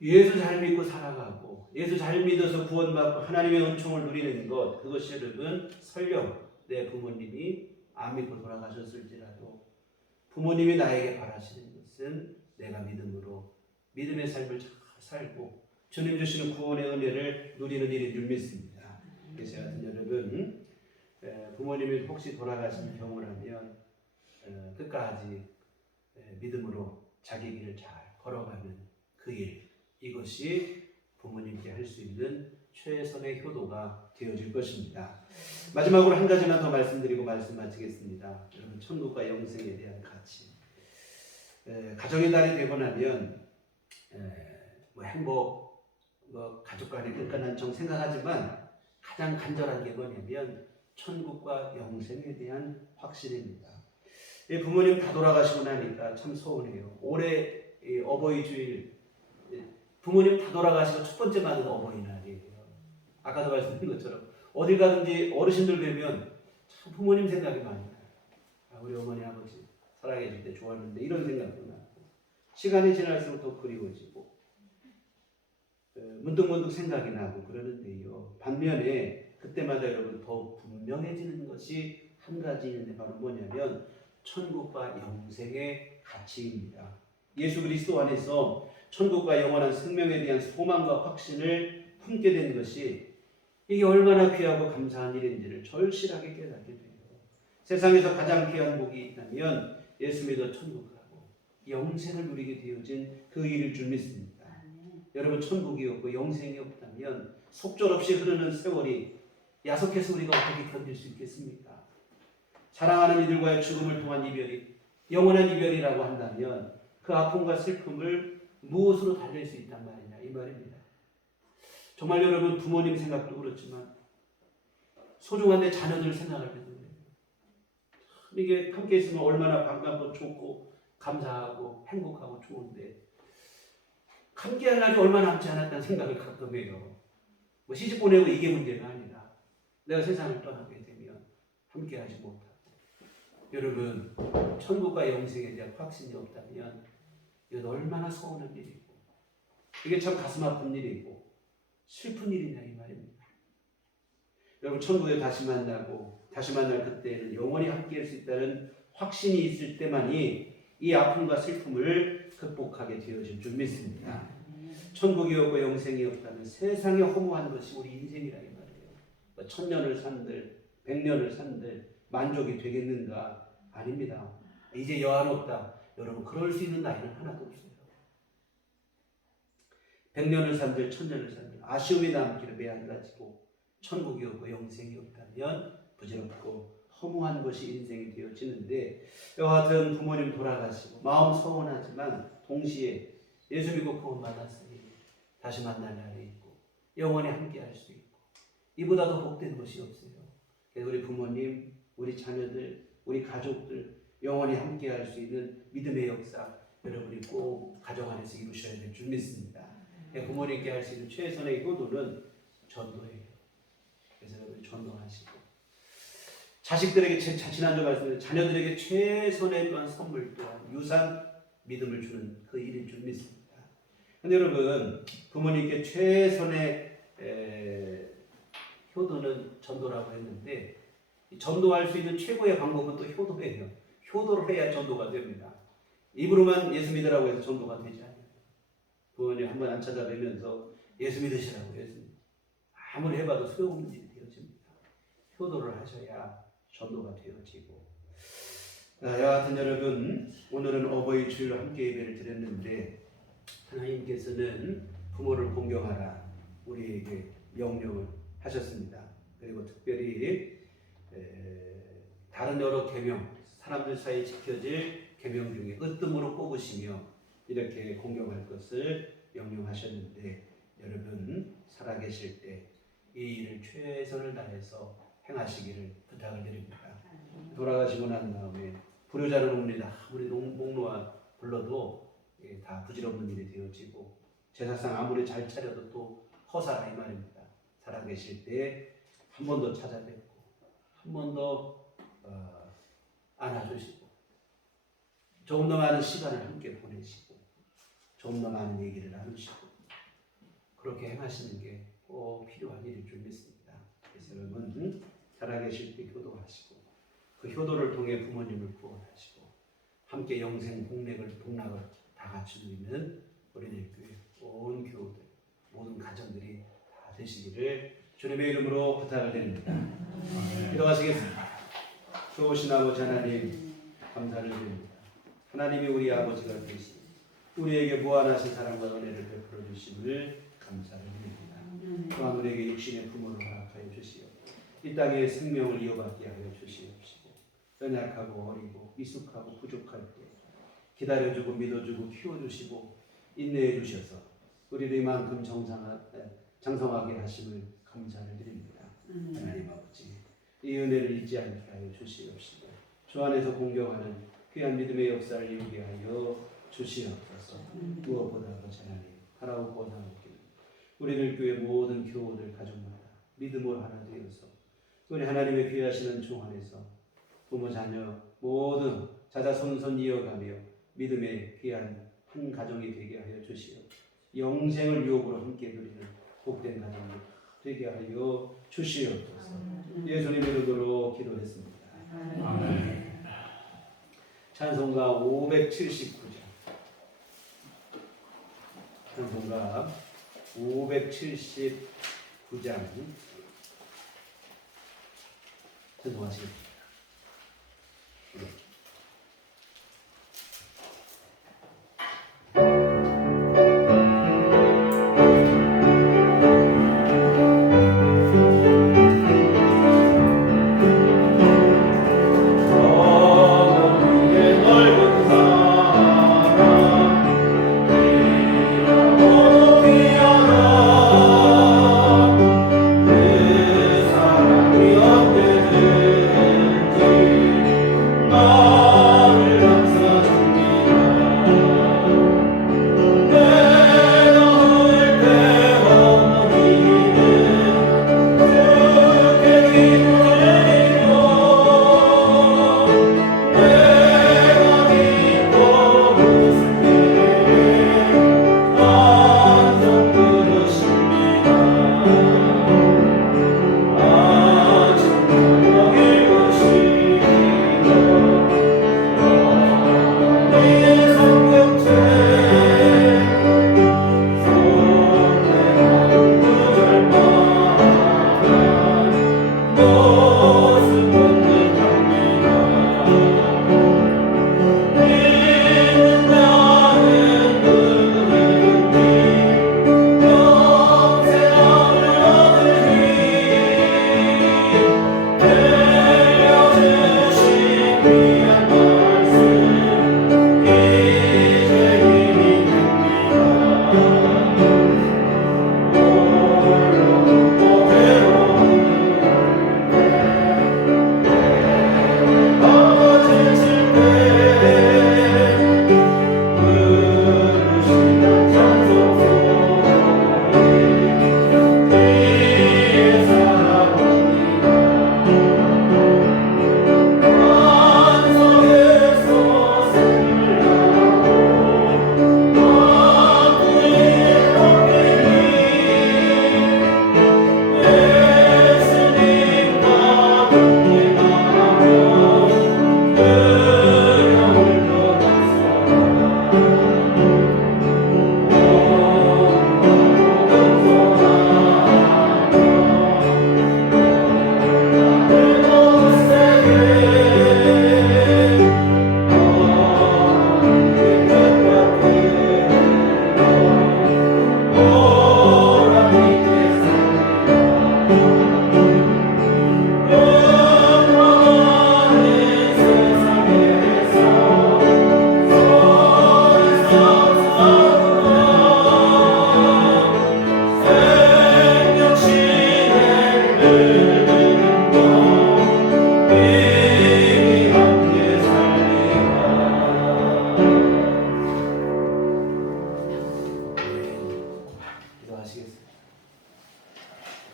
예수 잘 믿고 살아가고 예수 잘 믿어서 구원받고 하나님의 은총을 누리는 것, 그것이 여러분 설령 내 부모님이 안 믿고 돌아가셨을지라도 부모님이 나에게 바라시는 것은 내가 믿음으로 믿음의 삶을 잘 살고 주님 주시는 구원의 은혜를 누리는 일인 줄 믿습니다. 그래서 여하튼 여러분, 부모님이 혹시 돌아가신 경우라면 끝까지 믿음으로 자기 길을 잘 걸어가는 그 일, 이것이 부모님께 할 수 있는 최선의 효도가 되어질 것입니다. 마지막으로 한 가지만 더 말씀드리고 말씀 마치겠습니다. 여러분, 천국과 영생에 대한 가치. 가정의 달이 되고 나면 뭐 행복, 뭐 가족 간의 끈끈한 정 생각하지만 가장 간절한 게 뭐냐면 천국과 영생에 대한 확신입니다. 부모님 다 돌아가시고 나니까 참 서운해요. 올해 어버이 주일 부모님 다 돌아가시고 첫 번째 맞은 어버이날이에요. 아까도 말씀드린 것처럼 어딜 가든지 어르신들 뵈면 참 부모님 생각이 많이 나요. 우리 어머니 아버지 살아계실 때 좋았는데 이런 생각도 나고 시간이 지날수록 더 그리워지고 문득문득 생각이 나고 그러는데요. 반면에 그때마다 여러분 더 분명해지는 것이 한 가지 있는데 바로 뭐냐면 천국과 영생의 가치입니다. 예수 그리스도 안에서 천국과 영원한 생명에 대한 소망과 확신을 품게 된 것이 이게 얼마나 귀하고 감사한 일인지를 절실하게 깨닫게 돼요. 세상에서 가장 귀한 복이 있다면 예수 믿어 천국 가고 영생을 누리게 되어진 그 일일 줄 믿습니다. 여러분, 천국이 없고 영생이 없다면 속절없이 흐르는 세월이 야속해서 우리가 어떻게 견딜 수 있겠습니까? 사랑하는 이들과의 죽음을 통한 이별이 영원한 이별이라고 한다면 그 아픔과 슬픔을 무엇으로 달랠 수 있단 말이냐 이 말입니다. 정말 여러분, 부모님 생각도 그렇지만 소중한 내 자녀들 생각할 때도 그래요. 이게 함께 있으면 얼마나 반갑고 좋고 감사하고 행복하고 좋은데 함께할 날이 얼마 남지 않았다는 생각을 가끔 해요. 뭐 시집 보내고 이게 문제가 아니라 내가 세상을 떠나게 되면 함께하지 못하고 여러분, 천국과 영생에 대한 확신이 없다면 이건 얼마나 서운한 일이고 이게 참 가슴 아픈 일이고 슬픈 일이냐 이 말입니다. 여러분, 천국에 다시 만나고 다시 만날 그때에는 영원히 함께할 수 있다는 확신이 있을 때만이 이 아픔과 슬픔을 극복하게 되어질 줄 믿습니다. 천국이 없고 영생이 없다면 세상에 허무한 것이 우리 인생이라 이 말이에요. 천년을 산들 백년을 산들 만족이 되겠는가? 아닙니다. 이제 여한없다. 여러분, 그럴 수 있는 나이는 하나도 없어요. 백년을 산들 천년을 산들 아쉬움이 남기를 매한가지고 천국이 없고 영생이 없다면 부질없고 허무한 것이 인생이 되어지는데 여하튼 부모님 돌아가시고 마음 서운하지만 동시에 예수 믿고 구원받았으니 다시 만날 날이 있고 영원히 함께 할 수 있고 이보다 더 복된 것이 없어요. 그래서 우리 부모님, 우리 자녀들, 우리 가족들 영원히 함께할 수 있는 믿음의 역사 여러분이 꼭 가정 안에서 이루셔야 될 줄 믿습니다. 부모님께 할 수 있는 최선의 효도는 전도예요. 그래서 여러분 전도하시고 자식들에게 지난주 말씀드린 자녀들에게 최선의 또한 선물 또한 유산 믿음을 주는 그 일인 줄 믿습니다. 근데 여러분 부모님께 최선의 효도는 전도라고 했는데 전도할 수 있는 최고의 방법은 또 효도예요. 효도를 해야 전도가 됩니다. 입으로만 예수 믿으라고 해서 전도가 되지 않아요. 부모님 한번 안 찾아뵈면서 예수 믿으시라고 해서 아무리 해봐도 소용없는 일이 되어집니다. 효도를 하셔야 전도가 되어지고 여하튼 여러분 오늘은 어버이 주일 함께 예배를 드렸는데 하나님께서는 부모를 공경하라 우리에게 명령을 하셨습니다. 그리고 특별히 다른 여러 계명 사람들 사이에 지켜질 계명 중에 으뜸으로 꼽으시며 이렇게 공경할 것을 명령하셨는데 여러분 살아계실 때 이 일을 최선을 다해서 행하시기를 부탁을 드립니다. 돌아가시고 난 다음에 불효자는 옵니다. 아무리 목놓아 불러도 다 부질없는 일이 되어지고 제사상 아무리 잘 차려도 또 허사라 이 말입니다. 살아계실 때 한 번 더 찾아뵙고 한 번 더 안아주시고 조금 더 많은 시간을 함께 보내시고 조금 더 많은 얘기를 나누시고 그렇게 행하시는 게 꼭 필요한 일일 줄 믿습니다. 그래서 여러분 살아계실 때 효도하시고 그 효도를 통해 부모님을 구원하시고 함께 영생 복락을 다 갖추는 우리들 교회 온 교우들 모든 가정들이 다 되시기를 주님의 이름으로 부탁을 드립니다. 기도하시겠습니다. 좋으신 아버지 하나님 감사를 드립니다. 하나님이 우리 아버지가 되시니 우리에게 무한하신 사랑과 은혜를 베풀어 주심을 감사를 드립니다. 또한 우리에게 육신의 부모를 허락하여 주시옵고 이 땅의 생명을 이어받게 하여 주시옵시고 연약하고 어리고 미숙하고 부족할 때 기다려주고 믿어주고 키워주시고 인내해 주셔서 우리를 이만큼 장성하게 하심을 감사를 드립니다. 하나님 아버지 이 은혜를 잊지 않게 하여 주시옵시고 주 안에서 공경하는 귀한 믿음의 역사를 이루게 하여 주시옵소서. 무엇보다 아버지 하나님 하나오고 하나오기는 우리들 교회 모든 교우들 가족마다 믿음으로 하나 되어서 우리 하나님의 귀하시는 종 안에서 부모 자녀 모든 자자손손 이어가며 믿음의 귀한 한 가정이 되게 하여 주시어 영생을 유업으로 함께 누리는 복된 가정이 되게 하여 주시옵소서. 예수님의 이름으로 기도했습니다. 아멘. 찬송가 579장 찬송가 579장 찬송하시겠습니다. 그 사랑이 어때든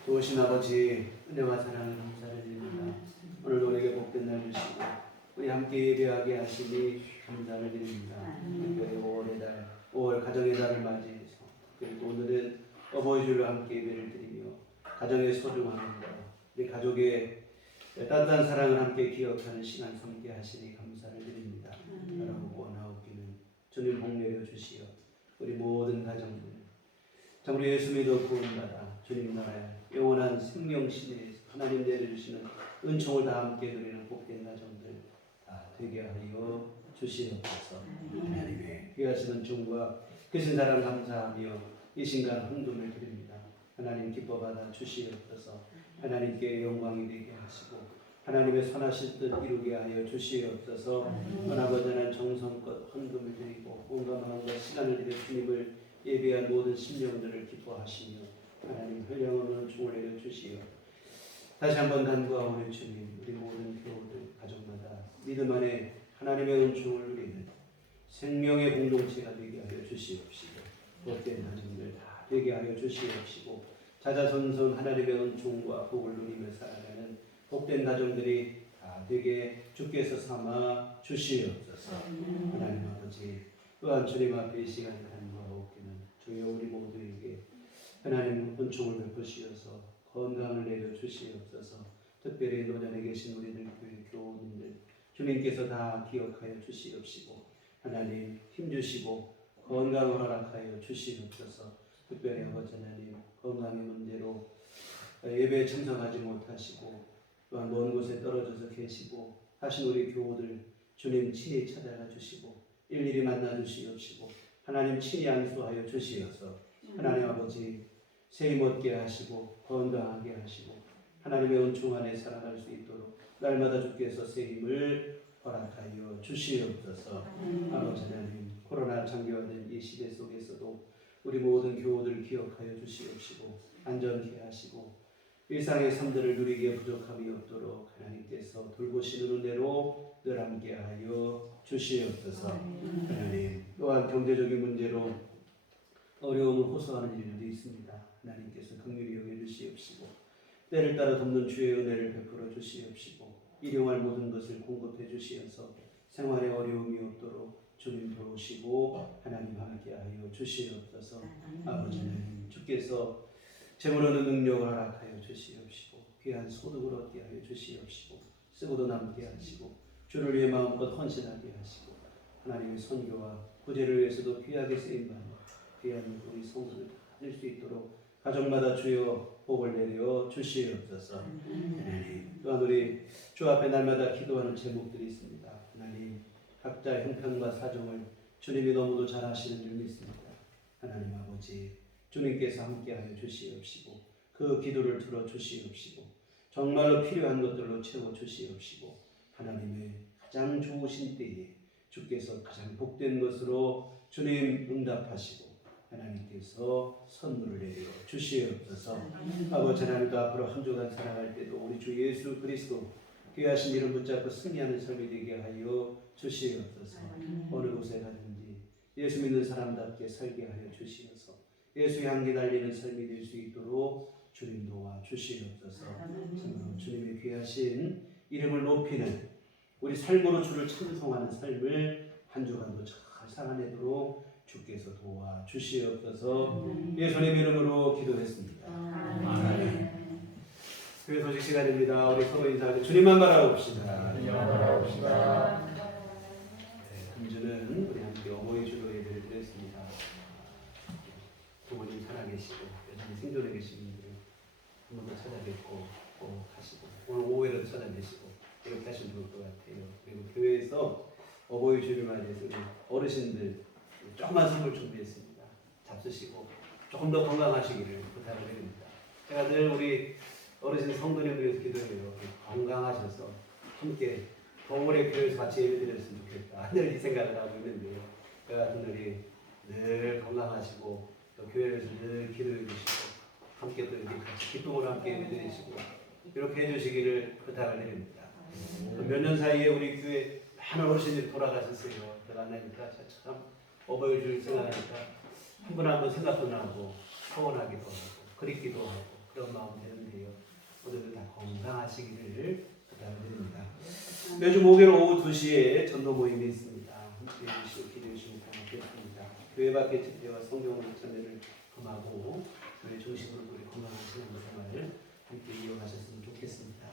좋으신 아버지 은혜와 사랑을 감사를 드립니다. 오늘 우리에게 복된 날 주시고 우리 함께 예배하게 하시니 감사를 드립니다. 특별히 5월의 달, 5월 가정의 달을 맞이해서 그리고 오늘은 어버이 주일로 함께 예배를 드리며 가정의 소중함과 우리 가족의 따뜻한 사랑을 함께 기억하는 시간 삼게 하시니 감사를 드립니다. 바라보고 나오기는 주님 복 내려 주시어 우리 모든 가정들 참 우리 예수 믿어 구원받아 주님 나라에 영원한 생명 시대에서 하나님 내려주시는 은총을 다 함께 누리는 복된 가정들 다 되게 하여 주시옵소서. 하나님의 귀하신 은총과 크신 사랑 감사하며 이 순간 헌금을 드립니다. 하나님 기뻐받아 주시옵소서. 하나님께 영광이 되게 하시고 하나님의 선하실 뜻 이루게 하여 주시옵소서. 아버지 하나님 정성껏 헌금을 드리고 온갖 마음과 시간을 들여 주님을 예배한 모든 심령들을 기뻐하시며 하나님 흘려오는 총을 내려 주시어 다시 한번 간구하오니 주님 우리 모든 교우들 가족마다 믿음 안에 하나님의 은총을 누리는 생명의 공동체가 되게 하여 주시옵시고 복된 가정들 다 되게 하여 주시옵시고 자자손손 하나님의 은총과 복을 누리며 살아가는 복된 가정들이 다 되게 주께서 삼아 주시옵소서. 하나님 아버지 또한 주님 앞에 이 시간 간구하옵기는 주여 우리 모두에게 하나님 은총을 베푸시어서 건강을 내려 주시옵소서. 특별히 노년에 계신 우리들 교회 교우님들 주님께서 다 기억하여 주시옵시고 하나님 힘주시고 건강을 허락하여 주시옵소서. 특별히 아버지 하나님 건강의 문제로 예배에 참석하지 못하시고 또한 먼 곳에 떨어져서 계시고 하신 우리 교우들 주님 친히 찾아가 주시고 일일이 만나 주시옵시고 하나님 친히 안수하여 주시어서 하나님 아버지 새 힘 얻게 하시고 건강하게 하시고 하나님의 은총 안에 살아갈 수 있도록 날마다 주께서 새 힘을 허락하여 주시옵소서. 아버지 하나님 코로나 장기화된 이 시대 속에서도 우리 모든 교우들 기억하여 주시옵시고 안전케 하시고 일상의 삶들을 누리기에 부족함이 없도록 하나님께서 돌보시는 은혜로 늘 함께하여 주시옵소서. 하나님 또한 경제적인 문제로 어려움을 호소하는 일들도 있습니다. 하나님께서 긍휼히 여겨주시옵시고 때를 따라 돕는 주의 은혜를 베풀어 주시옵시고 일용할 모든 것을 공급해 주시어서 생활에 어려움이 없도록 주님 도우시고 하나님 함께하여 주시옵소서. 아버지 하나님 주께서 재물 얻는 능력을 허락하여 주시옵시고 귀한 소득을 얻게 하여 주시옵시고 쓰고도 남게 하시고 주를 위해 마음껏 헌신하게 하시고 하나님의 선교와 구제를 위해서도 귀하게 쓰임받는 귀한 우리 성도들 받을 수 있도록 가정마다 주여 복을 내려 주시옵소서. 하나님 또한 우리 주 앞에 날마다 기도하는 제목들이 있습니다. 하나님 각자 형편과 사정을 주님이 너무도 잘 아시는 줄 믿습니다. 하나님 아버지 주님께서 함께하여 주시옵시고 그 기도를 들어 주시옵시고 정말로 필요한 것들로 채워 주시옵시고 하나님의 가장 좋으신 때에 주께서 가장 복된 것으로 주님 응답하시고 하나님께서 선물을 내려 주시옵소서. 아버지 하나님도 앞으로 한 주간 살아갈 때도 우리 주 예수 그리스도 귀하신 이름 붙잡고 승리하는 삶이 되게 하여 주시옵소서. 어느 곳에 가든지 예수 믿는 사람답게 살게 하여 주시옵소서. 예수의 향기 달리는 삶이 될 수 있도록 주님 도와 주시옵소서. 참으로 주님의 귀하신 이름을 높이는 우리 삶으로 주를 찬송하는 삶을 한 주간도 잘 살아내도록 주께서 도와 주시옵소서. 예수님 이름으로 기도했습니다. 아멘. 교회 소식 시간입니다. 우리 서로 인사하고 주님만 바라봅시다. 금주는 우리 함께 어버이 주로 예배를 드렸습니다. 부모님 살아계시고 여전히 생존해 계신 분들 한 번 더 찾아뵙고 꼭 하시고 오늘 오후에라도 찾아뵈시고 이렇게 하시면 좋을 것 같아요. 그리고 교회에서 어버이 주를 맞이해서 어르신들 조그만 선물 준비했습니다. 잡수시고 조금 더 건강하시기를 부탁을 드립니다. 제가 늘 우리 어르신 성도님을 위해서 기도해요. 건강하셔서 함께 동물의 교회에서 같이 예배드렸으면 좋겠다. 늘 이 생각을 하고 있는데요. 그 같은 우리 늘 건강하시고 또 교회에서 늘 기도해 주시고 함께 또 이렇게 같이 기쁨으로 함께 예배드리시고 이렇게 해주시기를 부탁을 드립니다. 몇 년 사이에 우리 교회 많은 어르신들이 돌아가셨어요. 돌아가니까 참 어버이주를 생각하니까 한 분 한 분 생각도 나고 서운하기도 하고 그립기도 하고 그런 마음 되는데요. 모두들 다 건강하시기를 부탁드립니다. 매주 목요일 오후 2시에 전도 모임이 있습니다. 함께 해주시고 기도해 주시면 고맙겠습니다. 교회 밖의 집회와 성경 참여를 금하고 교회 중심으로 우리 건강한 신앙생활을 함께 이어가셨으면 좋겠습니다.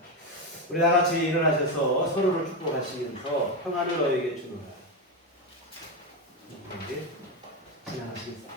우리 다 같이 일어나셔서 서로를 축복하시면서 평안을 너에게 주노라. 이렇게 진행하시겠습니다.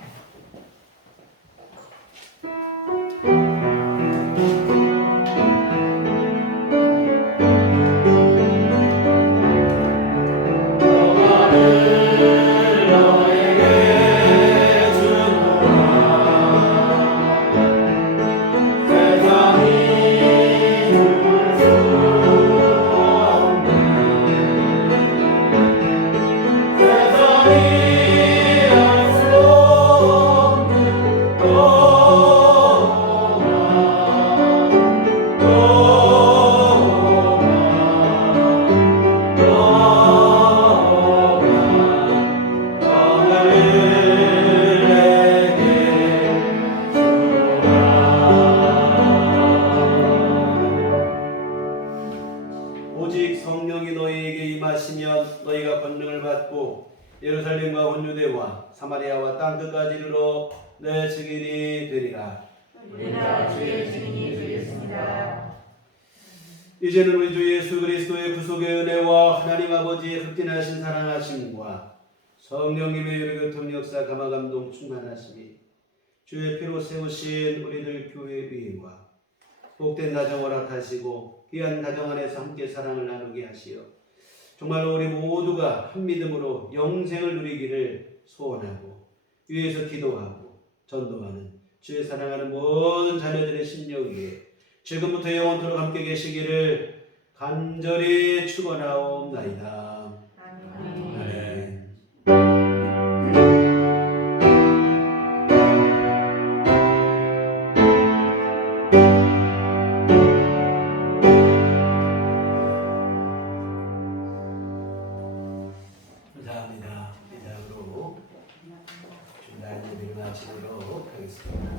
오직 성령이 너희에게 임하시면 너희가 권능을 받고 예루살렘과 온 유대와 사마리아와 땅 끝까지 이르러 내 증인이 되리라. 우리가 주의 증인이 되겠습니다. 이제는 우리 주 예수 그리스도의 구속의 은혜와 하나님 아버지의 극진하신 사랑하심과 성령님의 유료교통 역사 감화감동 충만하심이 주의 피로 세우신 우리들 교회 위인과 복된 가정 허락하시고 귀한 가정 안에서 함께 사랑을 나누게 하시어 정말로 우리 모두가 한 믿음으로 영생을 누리기를 소원하고 위에서 기도하고 전도하는 주의 사랑하는 모든 자녀들의 심령 위에 지금부터 영원토록 함께 계시기를 간절히 축원하옵나이다. 아멘. 아멘. 감사합니다. 이상으로 중단 예배를 마치도록 하겠습니다.